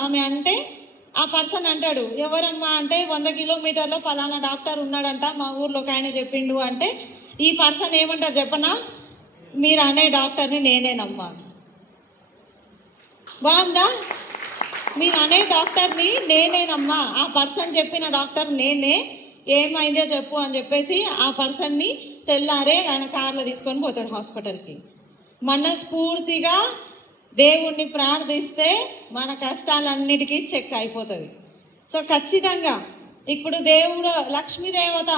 ఆమె అంటే, ఆ పర్సన్ అంటాడు, ఎవరమ్మా అంటే 100 కిలోమీటర్లో పలానా డాక్టర్ ఉన్నాడంట, మా ఊర్లో ఒక ఆయన చెప్పిండు అంటే, ఈ పర్సన్ ఏమంటారు చెప్పనా, మీరు అనే డాక్టర్ని నేనేనమ్మా. బాగుందా? మీరు అనే డాక్టర్ని నేనేనమ్మా, ఆ పర్సన్ చెప్పిన డాక్టర్ నేనే, ఏమైందో చెప్పు అని చెప్పేసి ఆ పర్సన్ని తెల్లారే ఆయన కార్లో తీసుకొని పోతాడు హాస్పిటల్కి. మనస్ఫూర్తిగా దేవుణ్ణి ప్రార్థిస్తే మన కష్టాలన్నిటికీ చెక్ అయిపోతుంది. సో ఖచ్చితంగా ఇప్పుడు దేవుడు లక్ష్మీదేవత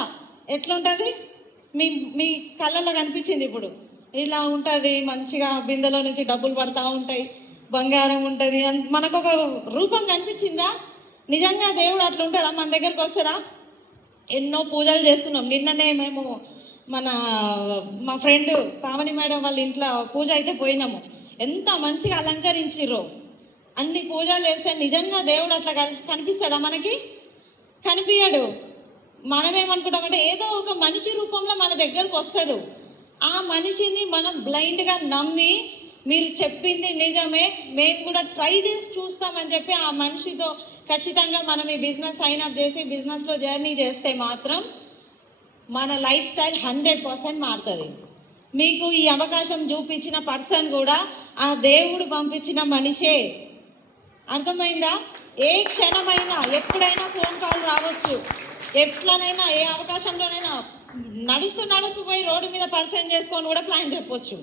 ఎట్లుంటుంది, మీ కళ్ళల్లో కనిపించింది, ఇప్పుడు ఇలా ఉంటుంది, మంచిగా బిందెలో నుంచి డబ్బులు పడతా ఉంటాయి, బంగారం ఉంటుంది, మనకు ఒక రూపం కనిపించిందా? నిజంగా దేవుడు అట్లా ఉంటాడా? మన దగ్గరకు వస్తారా? ఎన్నో పూజలు చేస్తున్నాం. నిన్ననే మేము మా ఫ్రెండ్ పావని మేడం వాళ్ళ ఇంట్లో పూజ అయితే పోయినాము, ఎంత మంచిగా అలంకరించిర్రో. అన్ని పూజలు చేస్తే నిజంగా దేవుడు అట్లా కనిపిస్తాడా మనకి? కనిపించడు. మనమేమనుకుంటామంటే ఏదో ఒక మనిషి రూపంలో మన దగ్గరకు వస్తాడు. ఆ మనిషిని మనం బ్లైండ్గా నమ్మి, మీరు చెప్పింది నిజమే, మేము కూడా ట్రై చేసి చూస్తామని చెప్పి ఆ మనిషితో ఖచ్చితంగా మనం ఈ బిజినెస్ సైన్అప్ చేసి బిజినెస్లో జర్నీ చేస్తే మాత్రం మన లైఫ్ స్టైల్ 100% మారుతుంది. మీకు ఈ అవకాశం చూపించిన పర్సన్ కూడా ఆ దేవుడు పంపించిన మనిషే. అర్థమైందా? ఏ క్షణమైనా ఎప్పుడైనా ఫోన్ కాల్ రావచ్చు, ఎట్లనైనా ఏ అవకాశంలోనైనా నడుస్తూ పోయి రోడ్డు మీద పరిచయం చేసుకొని కూడా ప్లాన్ చెప్పొచ్చు.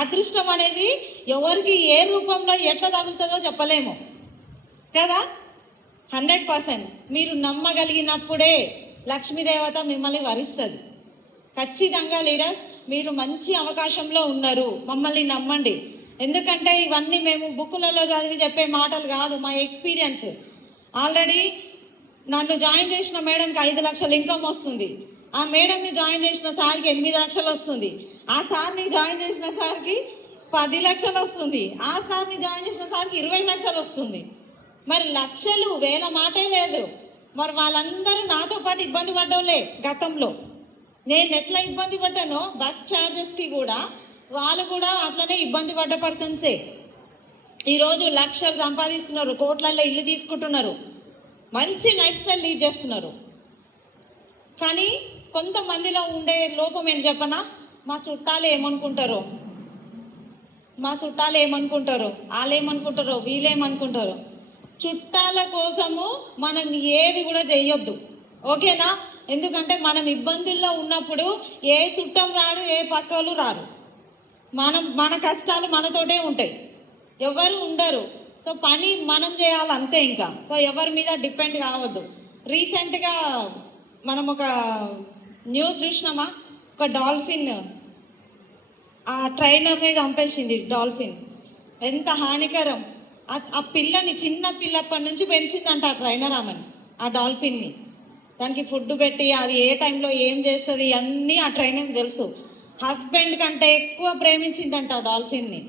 అదృష్టం అనేది ఎవరికి ఏ రూపంలో ఎట్లా తగులుతుందో చెప్పలేము కదా. 100% మీరు నమ్మగలిగినప్పుడే లక్ష్మీదేవత మిమ్మల్ని వరిస్తుంది. ఖచ్చితంగా లీడర్స్, మీరు మంచి అవకాశంలో ఉన్నారు, మమ్మల్ని నమ్మండి. ఎందుకంటే ఇవన్నీ మేము బుక్కులలో చదివి చెప్పే మాటలు కాదు, మా ఎక్స్పీరియన్స్. ఆల్రెడీ నన్ను జాయిన్ చేసిన మేడంకి 5 లక్షల ఇన్కమ్ వస్తుంది, ఆ మేడంని జాయిన్ చేసిన సార్కి 8 లక్షలు వస్తుంది, ఆ సార్ని జాయిన్ చేసిన సార్కి 10 లక్షలు వస్తుంది, ఆ సార్ని జాయిన్ చేసిన సార్కి 20 లక్షలు వస్తుంది. మరి లక్షలు వేల మాటే లేదు. మరి వాళ్ళందరూ నాతో పాటు ఇబ్బంది పడ్డోలే గతంలో. నేను ఎట్లా ఇబ్బంది పడ్డానో బస్ ఛార్జెస్కి కూడా వాళ్ళు కూడా అట్లనే ఇబ్బంది పడ్డ పర్సన్సే. ఈరోజు లక్షలు సంపాదిస్తున్నారు, కోట్లల్లో ఇల్లు తీసుకుంటున్నారు, మంచి లైఫ్ స్టైల్ లీడ్ చేస్తున్నారు. కానీ కొంతమందిలో ఉండే లోపం ఏంటి చెప్పనా, మా చుట్టాలు ఏమనుకుంటారో, వాళ్ళు ఏమనుకుంటారో, వీళ్ళేమనుకుంటారో. చుట్టాల కోసము మనం ఏది కూడా చెయ్యొద్దు, ఓకేనా? ఎందుకంటే మనం ఇబ్బందుల్లో ఉన్నప్పుడు ఏ చుట్టం రాడు, ఏ పక్కలు రారు. మన కష్టాలు మనతోటే ఉంటాయి, ఎవరు ఉండరు. సో పని మనం చేయాలి అంతే ఇంకా. సో ఎవరి మీద డిపెండ్ కావద్దు. రీసెంట్గా మనం ఒక న్యూస్ చూసినామా, ఒక డాల్ఫిన్ ఆ ట్రైనర్ని చంపేసింది. డాల్ఫిన్ ఎంత హానికరం. ఆ పిల్లని చిన్న పిల్లప్పటి నుంచి పెంచిందంట ఆ ట్రైనర్ ఆమెను, ఆ డాల్ఫిన్ని. దానికి ఫుడ్ పెట్టి అది ఏ టైంలో ఏం చేస్తుంది అన్నీ ఆ ట్రైనర్కి తెలుసు. హస్బెండ్ కంటే ఎక్కువ ప్రేమించిందంట ఆ డాల్ఫిన్ని.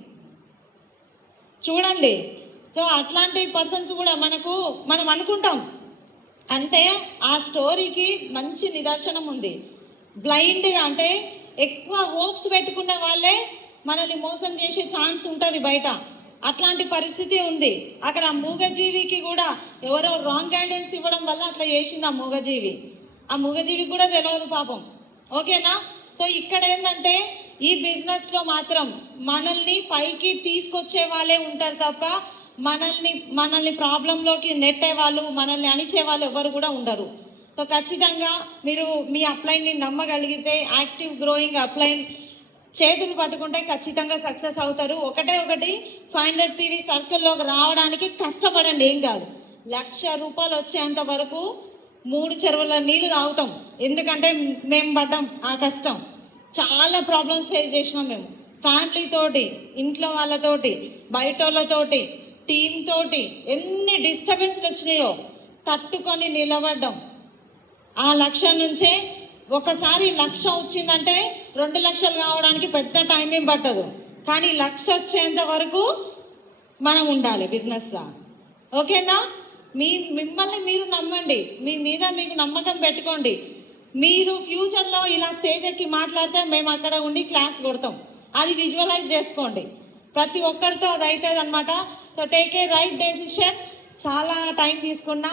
చూడండి. సో అట్లాంటి పర్సన్స్ కూడా మనం అనుకుంటాం. అంటే ఆ స్టోరీకి మంచి నిదర్శనం ఉంది. బ్లైండ్గా అంటే ఎక్కువ హోప్స్ పెట్టుకున్న వాళ్ళే మనల్ని మోసం చేసే ఛాన్స్ ఉంటుంది బయట. అట్లాంటి పరిస్థితి ఉంది అక్కడ. ఆ మూగజీవికి కూడా ఎవరో రాంగ్ గైడెన్స్ ఇవ్వడం వల్ల అట్లా చేసింది ఆ మూగజీవికి కూడా తెలియదు పాపం, ఓకేనా? సో ఇక్కడ ఏంటంటే ఈ బిజినెస్లో మాత్రం మనల్ని పైకి తీసుకొచ్చే వాళ్ళే ఉంటారు తప్ప మనల్ని ప్రాబ్లంలోకి నెట్టే వాళ్ళు, మనల్ని అణిచే వాళ్ళు ఎవరు కూడా ఉండరు. సో ఖచ్చితంగా మీరు మీ అప్లైన్ని నమ్మగలిగితే, యాక్టివ్ గ్రోయింగ్ అప్లైన్ చేతులు పట్టుకుంటే ఖచ్చితంగా సక్సెస్ అవుతారు. ఒకటి 500 PV సర్కిల్లోకి రావడానికి కష్టపడండి, ఏం కాదు. ₹1,00,000 వచ్చేంత వరకు 3 చెరువుల నీళ్ళు తాగుతాం. ఎందుకంటే మేము పడ్డాం ఆ కష్టం, చాలా ప్రాబ్లమ్స్ ఫేస్ చేసినాం మేము. ఫ్యామిలీతోటి, ఇంట్లో వాళ్ళతోటి, బయట వాళ్ళతోటి, టీమ్ తోటి ఎన్ని డిస్టర్బెన్స్లు వచ్చినాయో తట్టుకొని నిలబడ్డాం. ఆ లక్ష్యం నుంచే ఒకసారి 1,00,000 వచ్చిందంటే 2 లక్షలు కావడానికి పెద్ద టైం ఏం పట్టదు, కానీ 1,00,000 వచ్చేంత వరకు మనం ఉండాలి బిజినెస్లో. ఓకేనా? మిమ్మల్ని మీరు నమ్మండి, మీ మీద మీకు నమ్మకం పెట్టుకోండి. మీరు ఫ్యూచర్లో ఇలా స్టేజ్ ఎక్కి మాట్లాడితే మేము అక్కడ ఉండి క్లాస్ కొడతాం, అది విజువలైజ్ చేసుకోండి. ప్రతి ఒక్కరితో అది అవుతుంది అనమాట. So take a right decision. చాలా టైం తీసుకున్నా